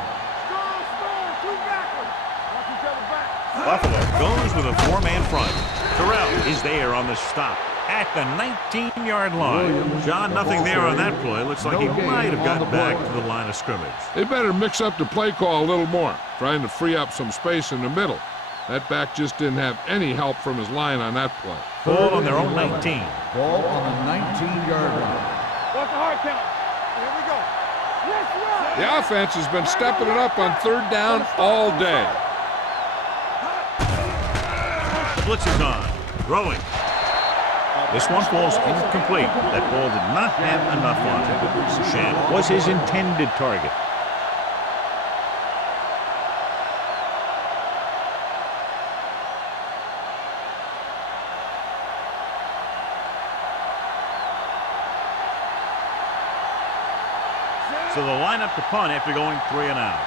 Buffalo goes with a 4-man front. Terrell is there on the stop at the 19-yard line. John, nothing there on that play. Looks like he might have gotten back to the line of scrimmage. They better mix up the play call a little more, trying to free up some space in the middle. That back just didn't have any help from his line on that play. Ball on their own 19. Ball on the 19-yard line. What's the hard count? Here we go. Let's run. The offense has been stepping it up on third down all day. The blitz is on. Throwing. This one falls incomplete. That ball did not have enough on it. Shan was his intended target. So the lineup to punt after going 3 and out.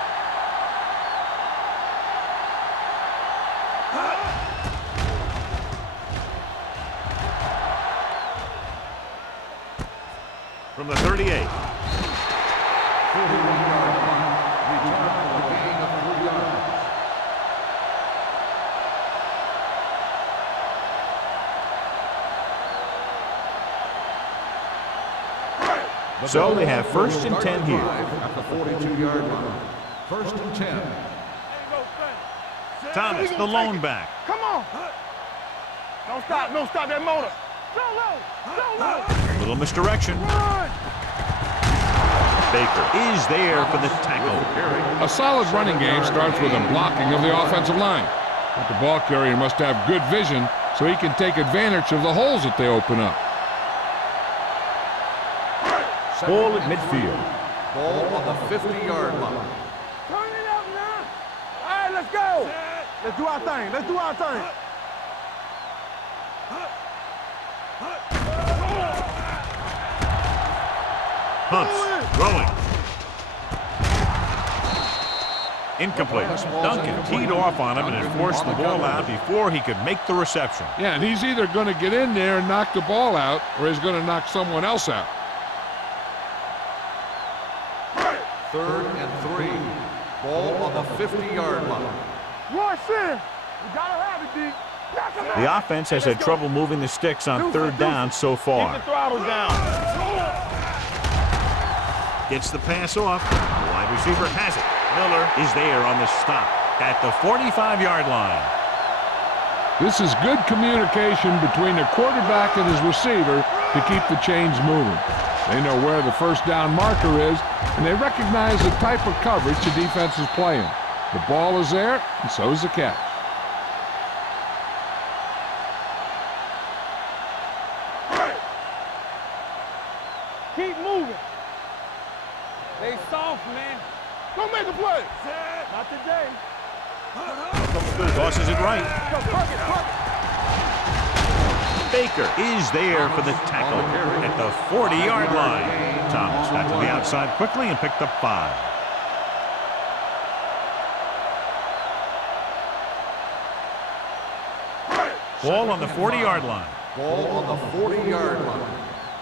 From the 38. 41-yard line. Return for a gain of 3 yards. So they have first and 10 here. At the 42-yard line. First and 10. Thomas, the lone back. Come on. Don't stop that motor. Go low. Little misdirection. Run. Baker is there for the tackle. A solid running game starts with a blocking of the offensive line. But the ball carrier must have good vision so he can take advantage of the holes that they open up. Ball at midfield. Ball on the 50-yard line. Turn it up now. All right, let's go. Let's do our thing. Punts. Throwing. Incomplete. Duncan teed off on him and had forced the ball out before he could make the reception. Yeah, and he's either going to get in there and knock the ball out or he's going to knock someone else out. 3rd and 3. Ball on the 50-yard line. Roy Center. We gotta have it, D. Knock him out. The offense has had trouble moving the sticks on 3rd down so Keep far. the throttle down. Gets the pass off. The wide receiver has it. Miller is there on the stop at the 45-yard line. This is good communication between the quarterback and his receiver to keep the chains moving. They know where the first down marker is, and they recognize the type of coverage the defense is playing. The ball is there, and so is the catch. Keep moving. Stay soft, man. Don't make a play. Not today. Tosses it right. Go, Perkins. Baker is there for the tackle at the 40-yard line. Thomas got to the outside quickly and picked up 5. Ball on the 40-yard line. Ball on the 40-yard line.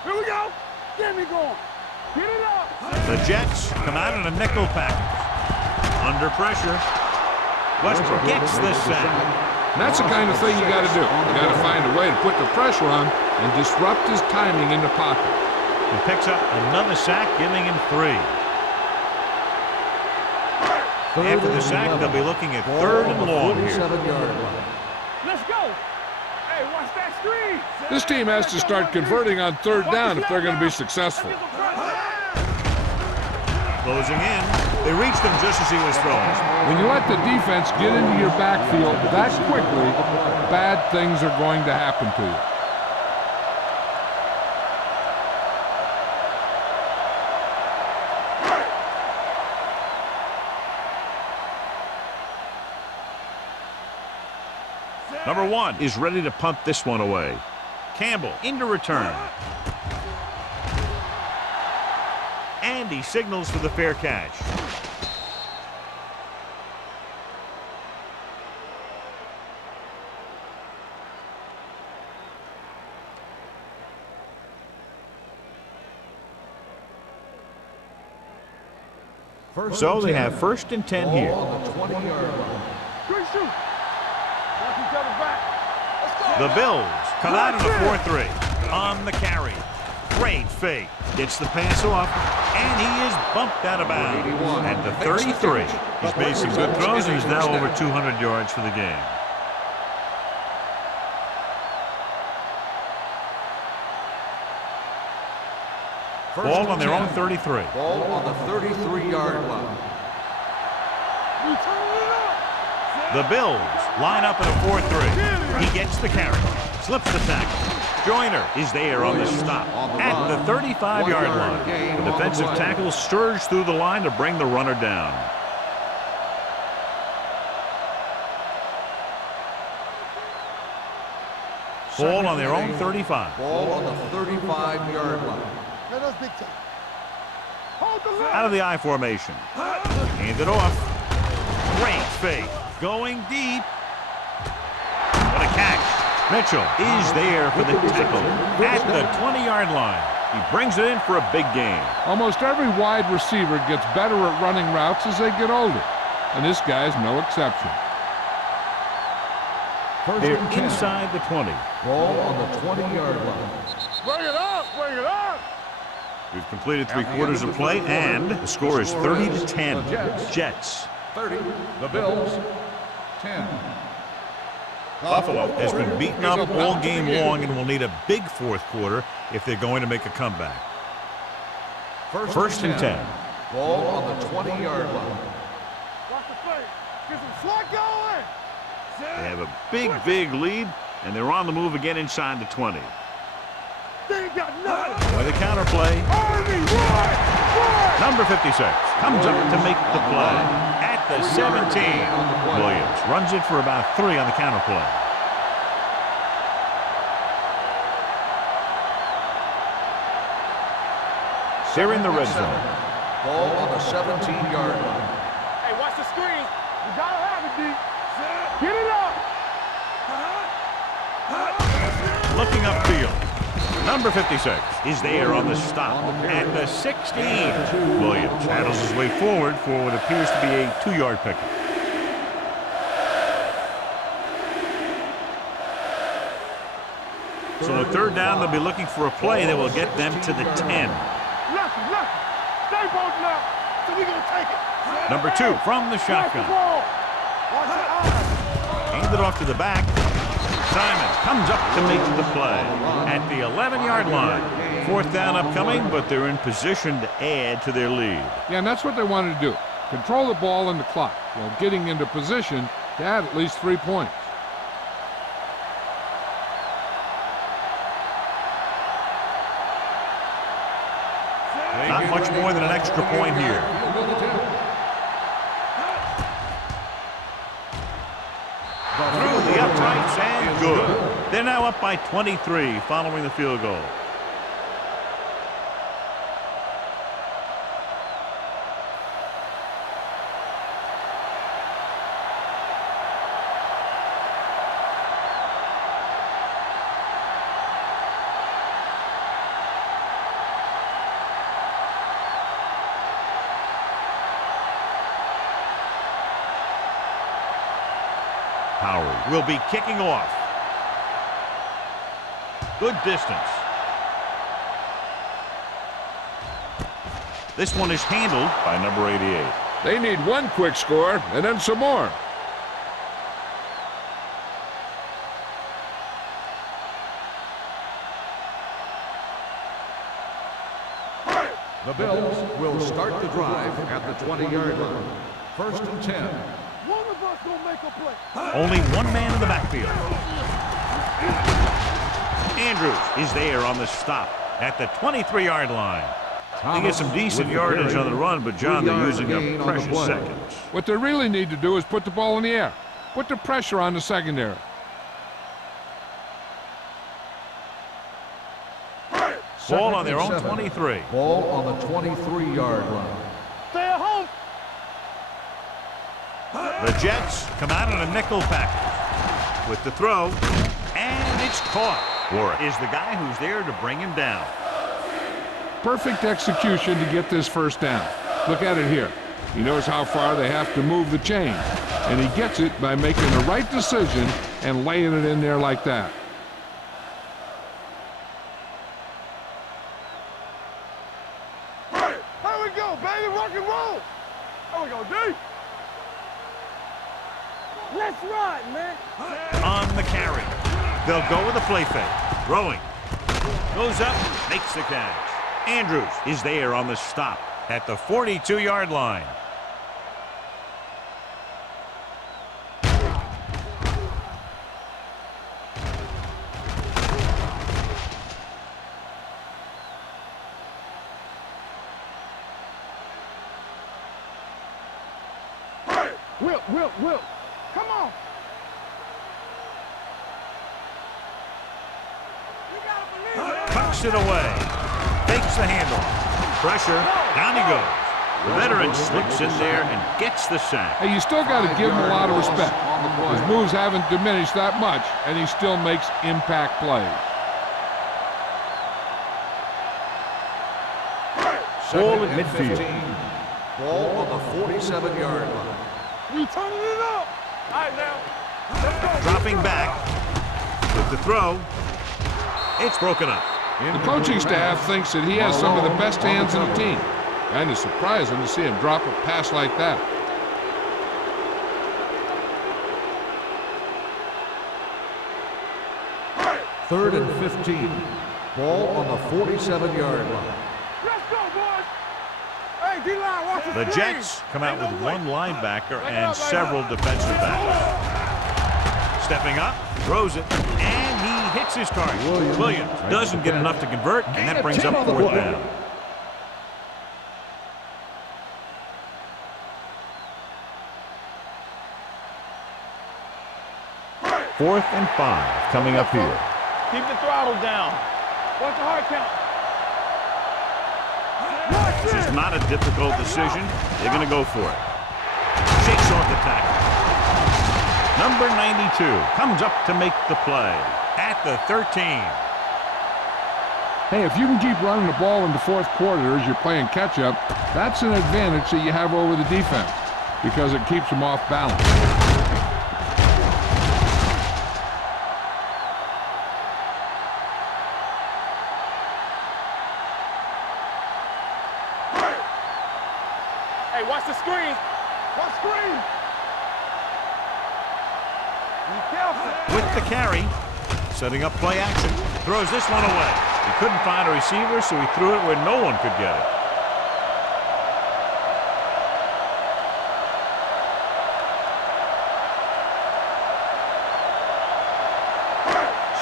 Here we go. Get me going. Get it up. The Jets come out in a nickel package. Under pressure. Westbrook gets the sack. And that's the kind of thing you got to do. You got to find a way to put the pressure on and disrupt his timing in the pocket. He picks up another sack, giving him 3. After the sack, they'll be looking at 3rd and long here. 47-yard line. Let's go. Hey, watch that screen. This team has to start converting on 3rd down if they're going to be successful. Closing in. They reached him just as he was throwing. When you let the defense get into your backfield that quickly, bad things are going to happen to you. Number 1 is ready to punt this one away. Campbell into return. And he signals for the fair catch. So they have 1st and 10 here. Ball on the 20-yard line. Good shoot. Watch each other back. Let's go. The Bills come out in a 4-3 on the carry. Great fake. Gets the pass off, and he is bumped out of bounds at the 33. He's made some good throws and is now over 200 yards for the game. Ball on their own 33. Ball on the 33-yard line. The Bills line up in a 4-3. He gets the carry, slips the tackle. Joyner is there on the stop at the 35-yard line. The defensive tackle surged through the line to bring the runner down. Ball on their own 35. Ball on the 35-yard line. Out of the I formation. Hand it off. Great fake. Going deep. What a catch. Mitchell is there for the tackle at the 20-yard line. He brings it in for a big gain. Almost every wide receiver gets better at running routes as they get older, and this guy's no exception. They're inside the 20. Ball on the 20-yard line. Bring it up, bring it up. We've completed 3/4 of play, and the score is 30-10. Jets. 30. The Bills. 10. Buffalo has been beaten up all game long and will need a big fourth quarter if they're going to make a comeback. First and 10. Ball on the 20-yard line. Watch the play. Get some slot going. They have a big lead, and they're on the move again inside the 20. They ain't got nothing. With a counterplay, Army, run! number 56 comes up to make the play at the 17. Williams runs it for about 3 on the counterplay. They're in the red zone. Ball on the 17-yard line. Hey, watch the screen. You gotta have it, D. Get it up. Looking upfield. Number 56 is there on the stop at the 16. Williams handles his way forward for what appears to be a 2-yard pickup. So on 3rd down, they'll be looking for a play that will get them to the 10. Lucky. Stay bolting up. So we gonna take it. Number 2 from the shotgun. Watch the eyes. Hand it off to the back. Simon comes up to make the play at the 11-yard line. 4th down upcoming, but they're in position to add to their lead. Yeah, and that's what they wanted to do. Control the ball and the clock while getting into position to add at least 3 points. Not much more than an extra point here. Through the uprights and good. They're now up by 23 following the field goal. Howard will be kicking off. Good distance. This one is handled by number 88. They need one quick score and then some more. The Bills will start the drive at the 20-yard line. 1st and 10. One of us gonna make a play. Only one man in the backfield. Andrews is there on the stop at the 23-yard line. They get some decent yardage on the run, but John, they're using up precious seconds. What they really need to do is put the ball in the air. Put the pressure on the secondary. Ball on their own 23. Ball on the 23-yard line. Stay at home. The Jets come out in a nickel package with the throw, and it's caught. Warwick is the guy who's there to bring him down. Perfect execution to get this 1st down. Look at it here. He knows how far they have to move the chains, and he gets it by making the right decision and laying it in there like that. Here we go, baby. Rock and roll. There we go, D. Let's ride, man. On the carry. They'll go with a play fake. Throwing. Goes up, makes the catch. Andrews is there on the stop at the 42-yard line. Will, come on. Tucks it away. Takes the handle. Pressure. Down he goes. The veteran slips in there and gets the sack. Hey, you still got to give him a lot of respect. His moves haven't diminished that much, and he still makes impact plays. Ball at midfield. Ball on the 47-yard line. We turning it up. All right, now. Let's go. Dropping back with the throw. It's broken up. The coaching staff thinks that he has some of the best hands in the team. And it's surprising to see him drop a pass like that. Third and 15. Ball on the 47-yard line. Let's go, boys. Hey, D-line, watch The Jets come out with one linebacker and several defensive backs. Stepping up, throws it, and he hits his target. Williams doesn't get enough to convert, and that brings up fourth down. Fourth and 5 coming up here. Keep the throttle down. Watch the hard count. This is not a difficult decision. They're going to go for it. Shakes off the tackle. Number 92 comes up to make the play at the 13. Hey, if you can keep running the ball in the fourth quarter as you're playing catch-up, that's an advantage that you have over the defense because it keeps them off balance. Hey, watch the screen. Watch screen. Be careful. With the carry, setting up play action, throws this one away. He couldn't find a receiver, so he threw it where no one could get it.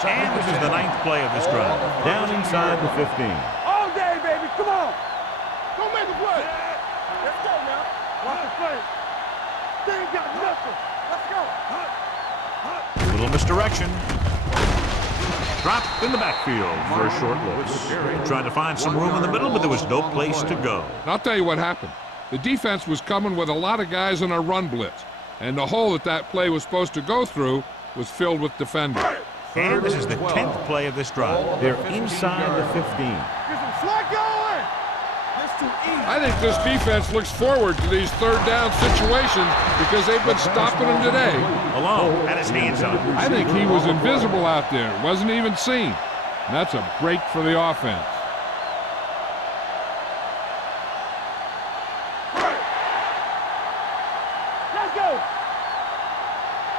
And this is the 9th play of this drive. Down inside the 15. All day, baby. Come on. Go make a play. Let's go now. Watch the play. They ain't got nothing. Let's go. Little misdirection. Dropped in the backfield for a short loss. Trying to find some room in the middle, but there was no place to go. And I'll tell you what happened. The defense was coming with a lot of guys in a run blitz, and the hole that play was supposed to go through was filled with defenders. And this is the 10th play of this drive. They're inside the 15. Get some slack going. That's too easy. I think this defense looks forward to these third down situations because they've been stopping them today. Alone, had his hands up. I think he was invisible out there, wasn't even seen. And that's a break for the offense. Let's go.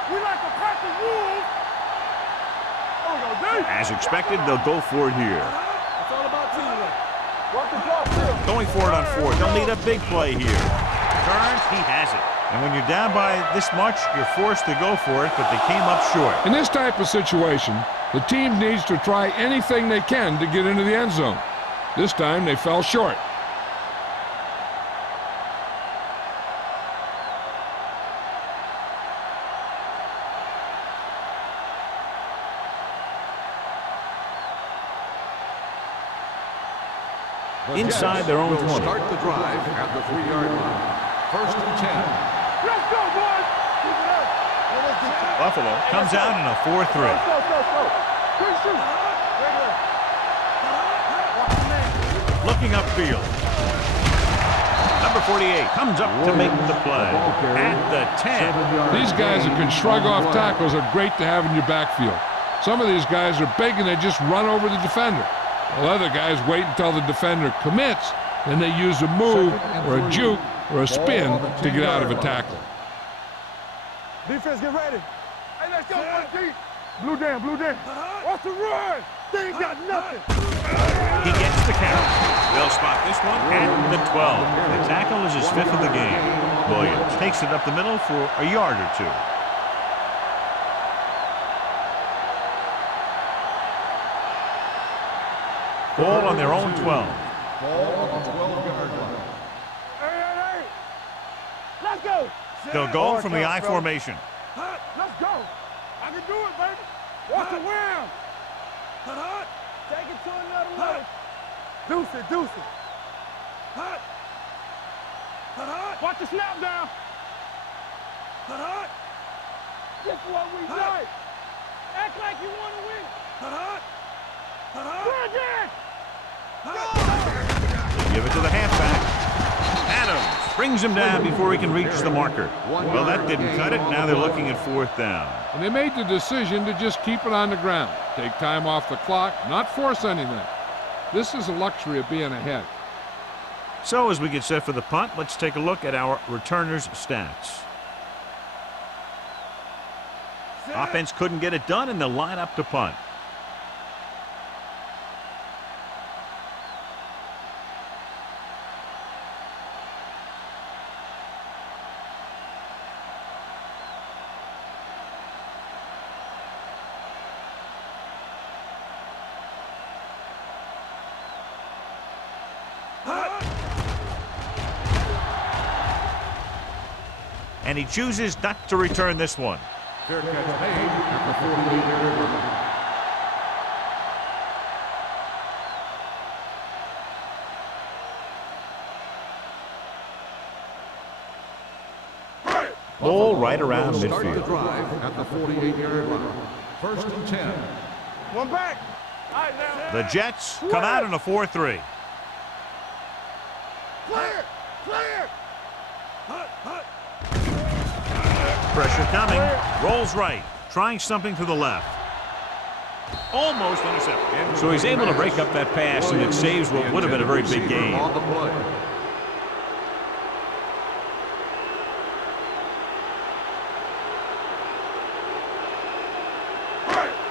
We like to practice rules. As expected, they'll go for it here. It's all about teamwork. Work the ball field. Going for it on 4th. They'll need a big play here. Turns, he has it. And when you're down by this much, you're forced to go for it, but they came up short. In this type of situation, the team needs to try anything they can to get into the end zone. This time, they fell short. Inside their own 20. Start the drive at the 3-yard line. First and 10. Let's go, boys. Keep it up. Buffalo comes out in a 4-3. Go. Quick shoot. Regular. Watch the man. Looking upfield. Number 48 comes up to make the play at the 10. These guys that can shrug off tackles are great to have in your backfield. Some of these guys are big and they just run over the defender. While other guys wait until the defender commits, then they use a move or a juke or a spin to get out of a tackle. Defense, get ready. Hey, let's go, deep. Blue down. What's the run? They ain't got nothing. He gets the count. They'll spot this one at the 12. The tackle is his 5th of the game. Williams takes it up the middle for a yard or 2. Ball on their own 12. Ball on the 12-yard line. Hey. Let's go. They'll go from the I formation. Let's go. I can do it, baby. Watch the wham. Take it to another level. Deuce it. Watch the snap down. This is what we like. Act like you want to win. Bring it. They give it to the halfback. Adams brings him down before he can reach the marker. Well, that didn't cut it. Now they're looking at 4th down. And they made the decision to just keep it on the ground. Take time off the clock, not force anything. This is a luxury of being ahead. So as we get set for the punt, let's take a look at our returners' stats. Offense couldn't get it done, and they'll line up to punt. And he chooses not to return this one. Fair catch made at the 48-yard line. Ball right around Start the midfield. drive at the 48-yard line. 1st and 10. One back. All right, now. The Jets come out in a 4-3. Clear. Pressure coming. Rolls right. Trying something to the left. Almost intercepted. So he's able to break up that pass, and it saves what would have been a very big game. On the play.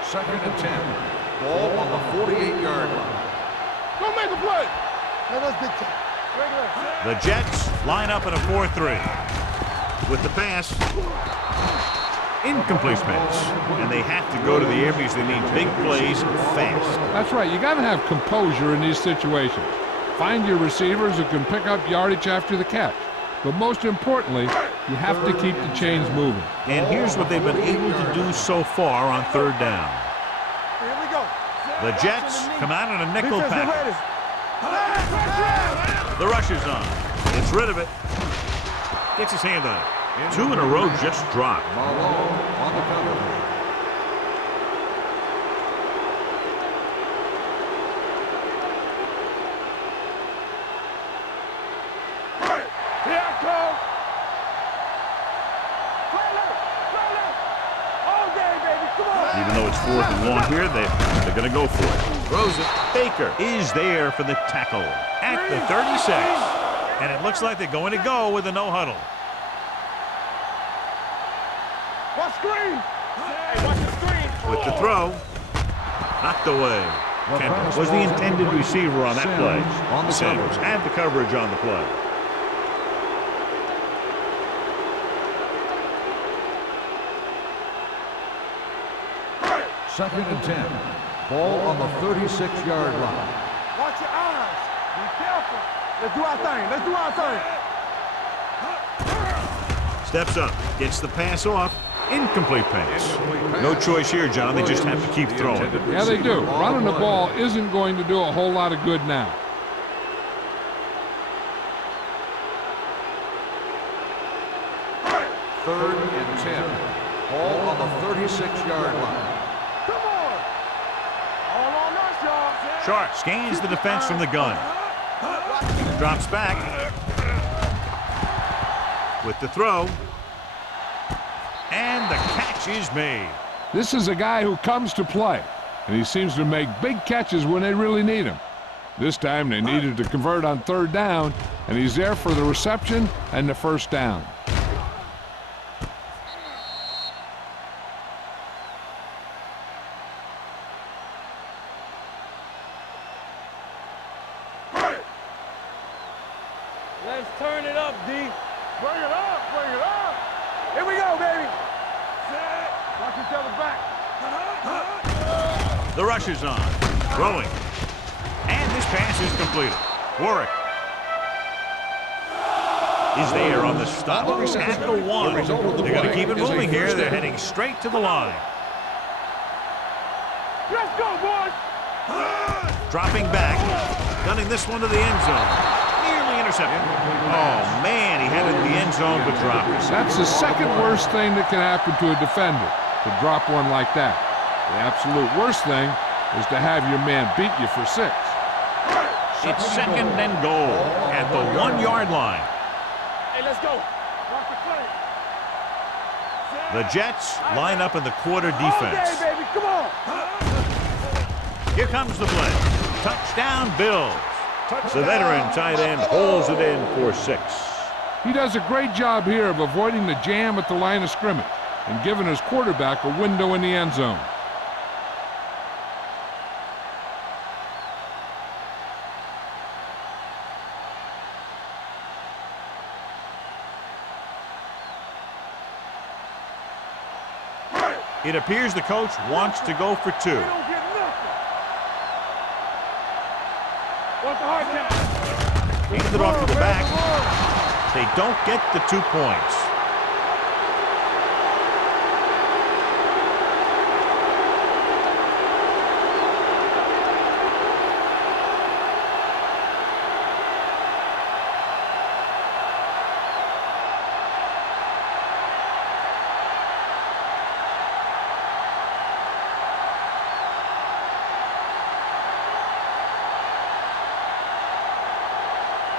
Second and 10. Ball on the 48-yard line. Go make a play. Let's get to The Jets line up in a 4-3. With the pass, incomplete pass. And they have to go to the air because they need big plays fast. That's right. You got to have composure in these situations. Find your receivers who can pick up yardage after the catch. But most importantly, you have to keep the chains moving. And here's what they've been able to do so far on 3rd down. Here we go. The Jets come out in a nickel package. The rush is on. Gets rid of it. Gets his hand on it. 2 in a row just dropped. Malone on the cover. Here I come. All day, baby. Come on. Even though it's 4th and long here, they're going to go for it. Throws it. Baker is there for the tackle at the 36. And it looks like they're going to go with a no huddle. Watch screen. Hey, watch the screen. With the throw, knocked away. Kemp was the intended receiver on that play. Sanders had the coverage on the play. Second and 10. Ball on the 36-yard line. Watch your eyes. Be careful. Let's do our thing. Let's do our thing. Steps up, gets the pass off. Incomplete pass. No choice here, John. They just have to keep throwing. Yeah, they do. Running the ball isn't going to do a whole lot of good now. Third and 10. Ball on the 36-yard line. Come on. All on us, y'all. Sharp scans the defense from the gun. Drops back. With the throw. And the catch is made. This is a guy who comes to play, and he seems to make big catches when they really need him. This time they needed to convert on 3rd down, and he's there for the reception and the 1st down. Let's turn it up, D. Bring it up, bring it up. Here we go, baby. Watch each other back. The rush is on. Throwing. And this pass is completed. Warwick is there on the stop at the 1. They're going to keep it moving here. They're heading straight to the line. Let's go, boys. Dropping back. Gunning this one to the end zone. Nearly intercepted. Oh, man, he headed the end zone but dropped it. That's the second worst thing that can happen to a defender, to drop one like that. The absolute worst thing is to have your man beat you for 6. It's second and goal at the 1-yard line. Hey, let's go. Watch the play. The Jets line up in the quarter defense. Okay, baby, come on. Here comes the play. Touchdown, Bills. The veteran tight end holds it in for 6. He does a great job here of avoiding the jam at the line of scrimmage and giving his quarterback a window in the end zone. It appears the coach wants to go for 2. We don't get nothing. What's the hard count? Hand it off to the back. They don't get the 2 points.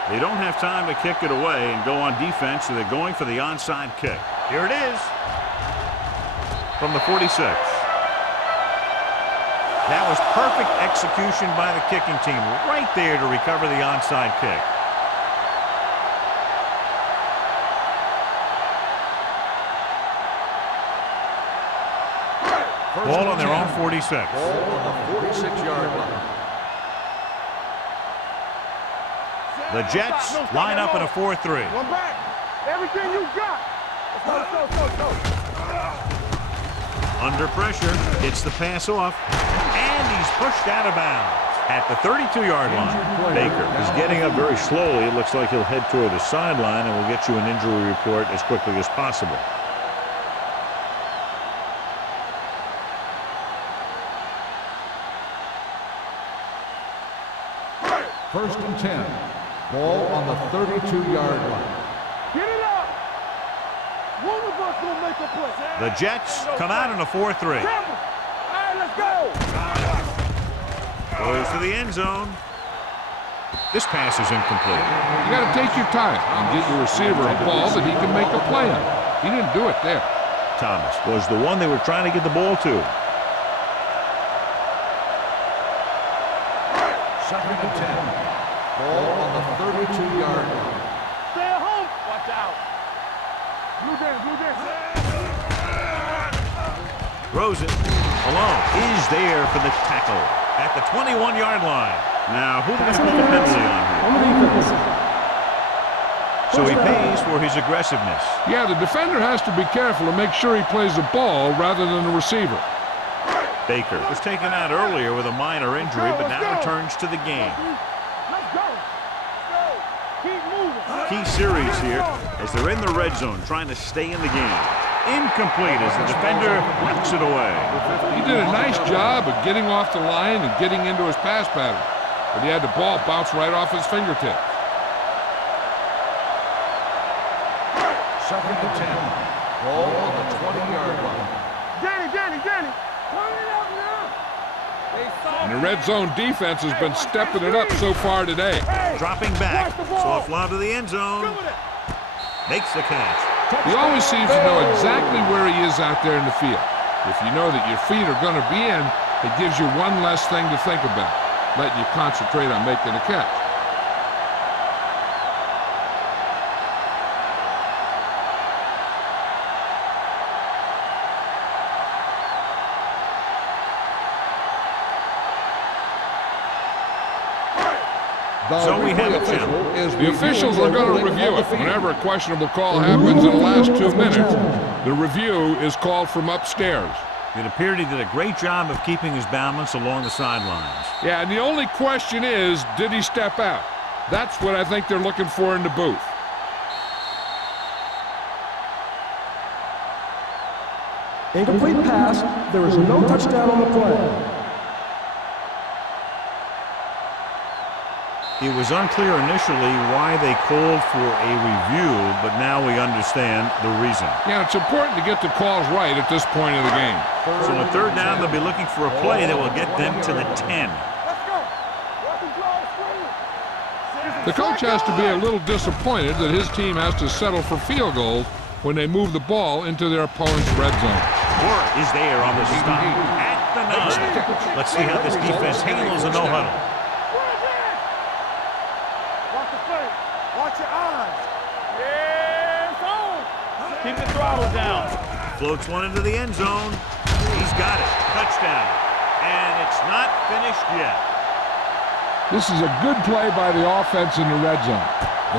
They don't have time to kick it away and go on defense, so they're going for the onside kick. Here it is from the 46. That was perfect execution by the kicking team right there to recover the onside kick. Ball on their own 46. Ball on the 46-yard line. The Jets line up in a 4-3. One back. Everything you got. Let's go. Under pressure, gets the pass off, and he's pushed out of bounds at the 32-yard line. Baker is getting up very slowly. It looks like he'll head toward the sideline, and we'll get you an injury report as quickly as possible. First and 10. Ball on the 32-yard line. Get it up. One of us will make a play. The Jets come out in a 4-3. All right, let's go. Goes to the end zone. This pass is incomplete. You got to take your time and get your receiver a ball that he can make a play on. He didn't do it there. Thomas was the one they were trying to get the ball to. Second and 10. Ball on the 32-yard line. Stay at home. Watch out. Blue Jays. Throws it alone. Is there for the tackle at the 21-yard line. Now, who do they put the penalty on here? On the defense. So he pays for his aggressiveness. Yeah, the defender has to be careful to make sure he plays the ball rather than the receiver. Baker was taken out earlier with a minor injury, but now returns to the game. Let's go. Keep moving. Key series here as they're in the red zone trying to stay in the game. Incomplete as the defender knocks it away. He did a nice job of getting off the line and getting into his pass pattern, but he had the ball bounce right off his fingertips. Second and 10. Ball on the 20-yard line. Danny. Turn it up now. And the red zone defense has been stepping it up so far today. Dropping back. Soft lob to the end zone. Makes the catch. He always seems to know exactly where he is out there in the field. If you know that your feet are going to be in, it gives you one less thing to think about, letting you concentrate on making the catch. So we have it, Jim. The officials are going to review it. Whenever a questionable call happens in the last 2 minutes, the review is called from upstairs. It appeared he did a great job of keeping his balance along the sidelines. Yeah, and the only question is, did he step out? That's what I think they're looking for in the booth. Incomplete pass. There is no touchdown on the play. It was unclear initially why they called for a review, but now we understand the reason. Yeah, it's important to get the calls right at this point of the game. So on third down, they'll be looking for a play that will get them to the 10. The coach has to be a little disappointed that his team has to settle for field goals when they move the ball into their opponent's red zone. Work is there on the stop at the 9. Let's see how this defense handles a no-huddle. Watch your eyes. Yeah, on. Keep the throttle down. Floats one into the end zone. He's got it. Touchdown. And it's not finished yet. This is a good play by the offense in the red zone.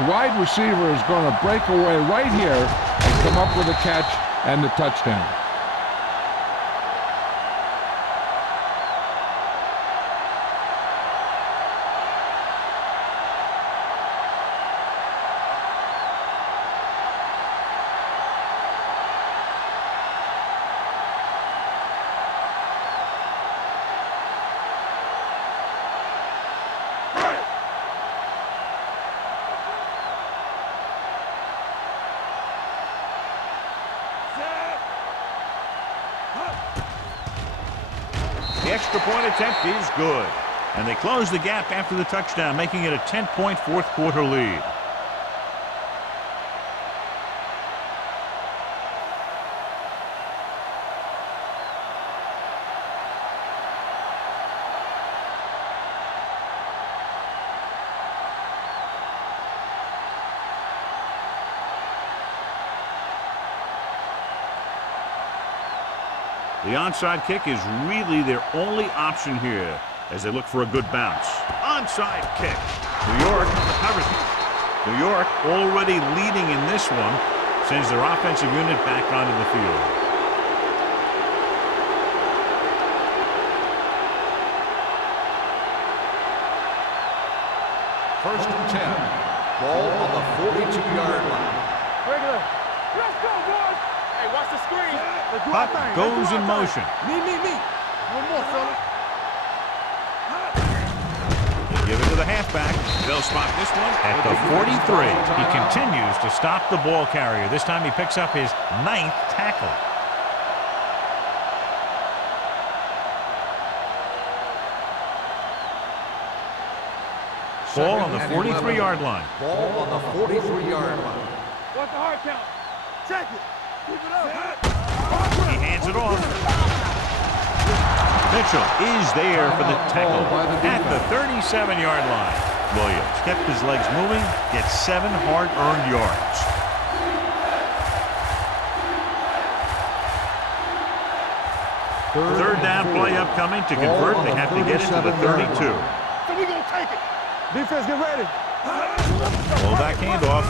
The wide receiver is going to break away right here and come up with a catch and the touchdown. The extra point attempt is good. And they close the gap after the touchdown, making it a 10-point fourth quarter lead. The onside kick is really their only option here as they look for a good bounce. Onside kick. New York recovers it. New York already leading in this one, sends their offensive unit back onto the field. First and 10. Ball on the 42-yard line. Regular. Let's go, boys. Hey, watch the screen. Puck goes in motion. Me. One more, fella. Give it to the halfback. They'll spot this one at the 43. He continues to stop the ball carrier. This time he picks up his 9th tackle. Ball on the 43-yard line. Ball on the 43-yard line. What's the hard count? Check it. Keep it up. He hands it off. Mitchell is there for the tackle at the 37-yard line. Williams kept his legs moving, gets 7 hard-earned yards. Third down play upcoming. To convert, they have to get it to the 32. So we gonna take it. Defense, get ready. Pull back handoff.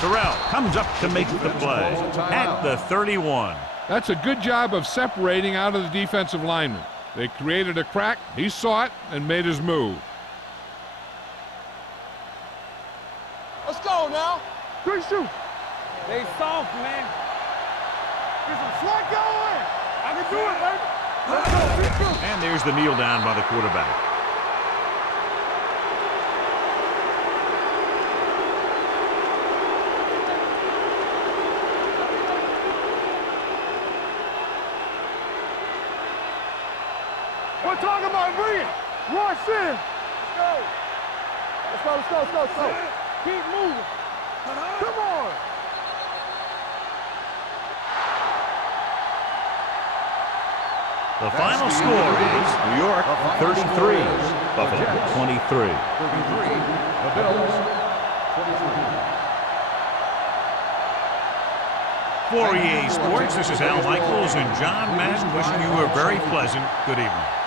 Terrell comes up to make the play at the 31. That's a good job of separating out of the defensive lineman. They created a crack, he saw it, and made his move. Let's go now. Good shoot. They soft, man. Get some slack going. I can do it, baby. Let's go. And there's the kneel down by the quarterback. We're talking about bringing. Rush in. Let's go. Keep moving. Come on. The final score is New York 33, Buffalo 23. 33. The Bills 23. For EA Sports, this is Al Michaels and John Madden wishing you a very pleasant good evening.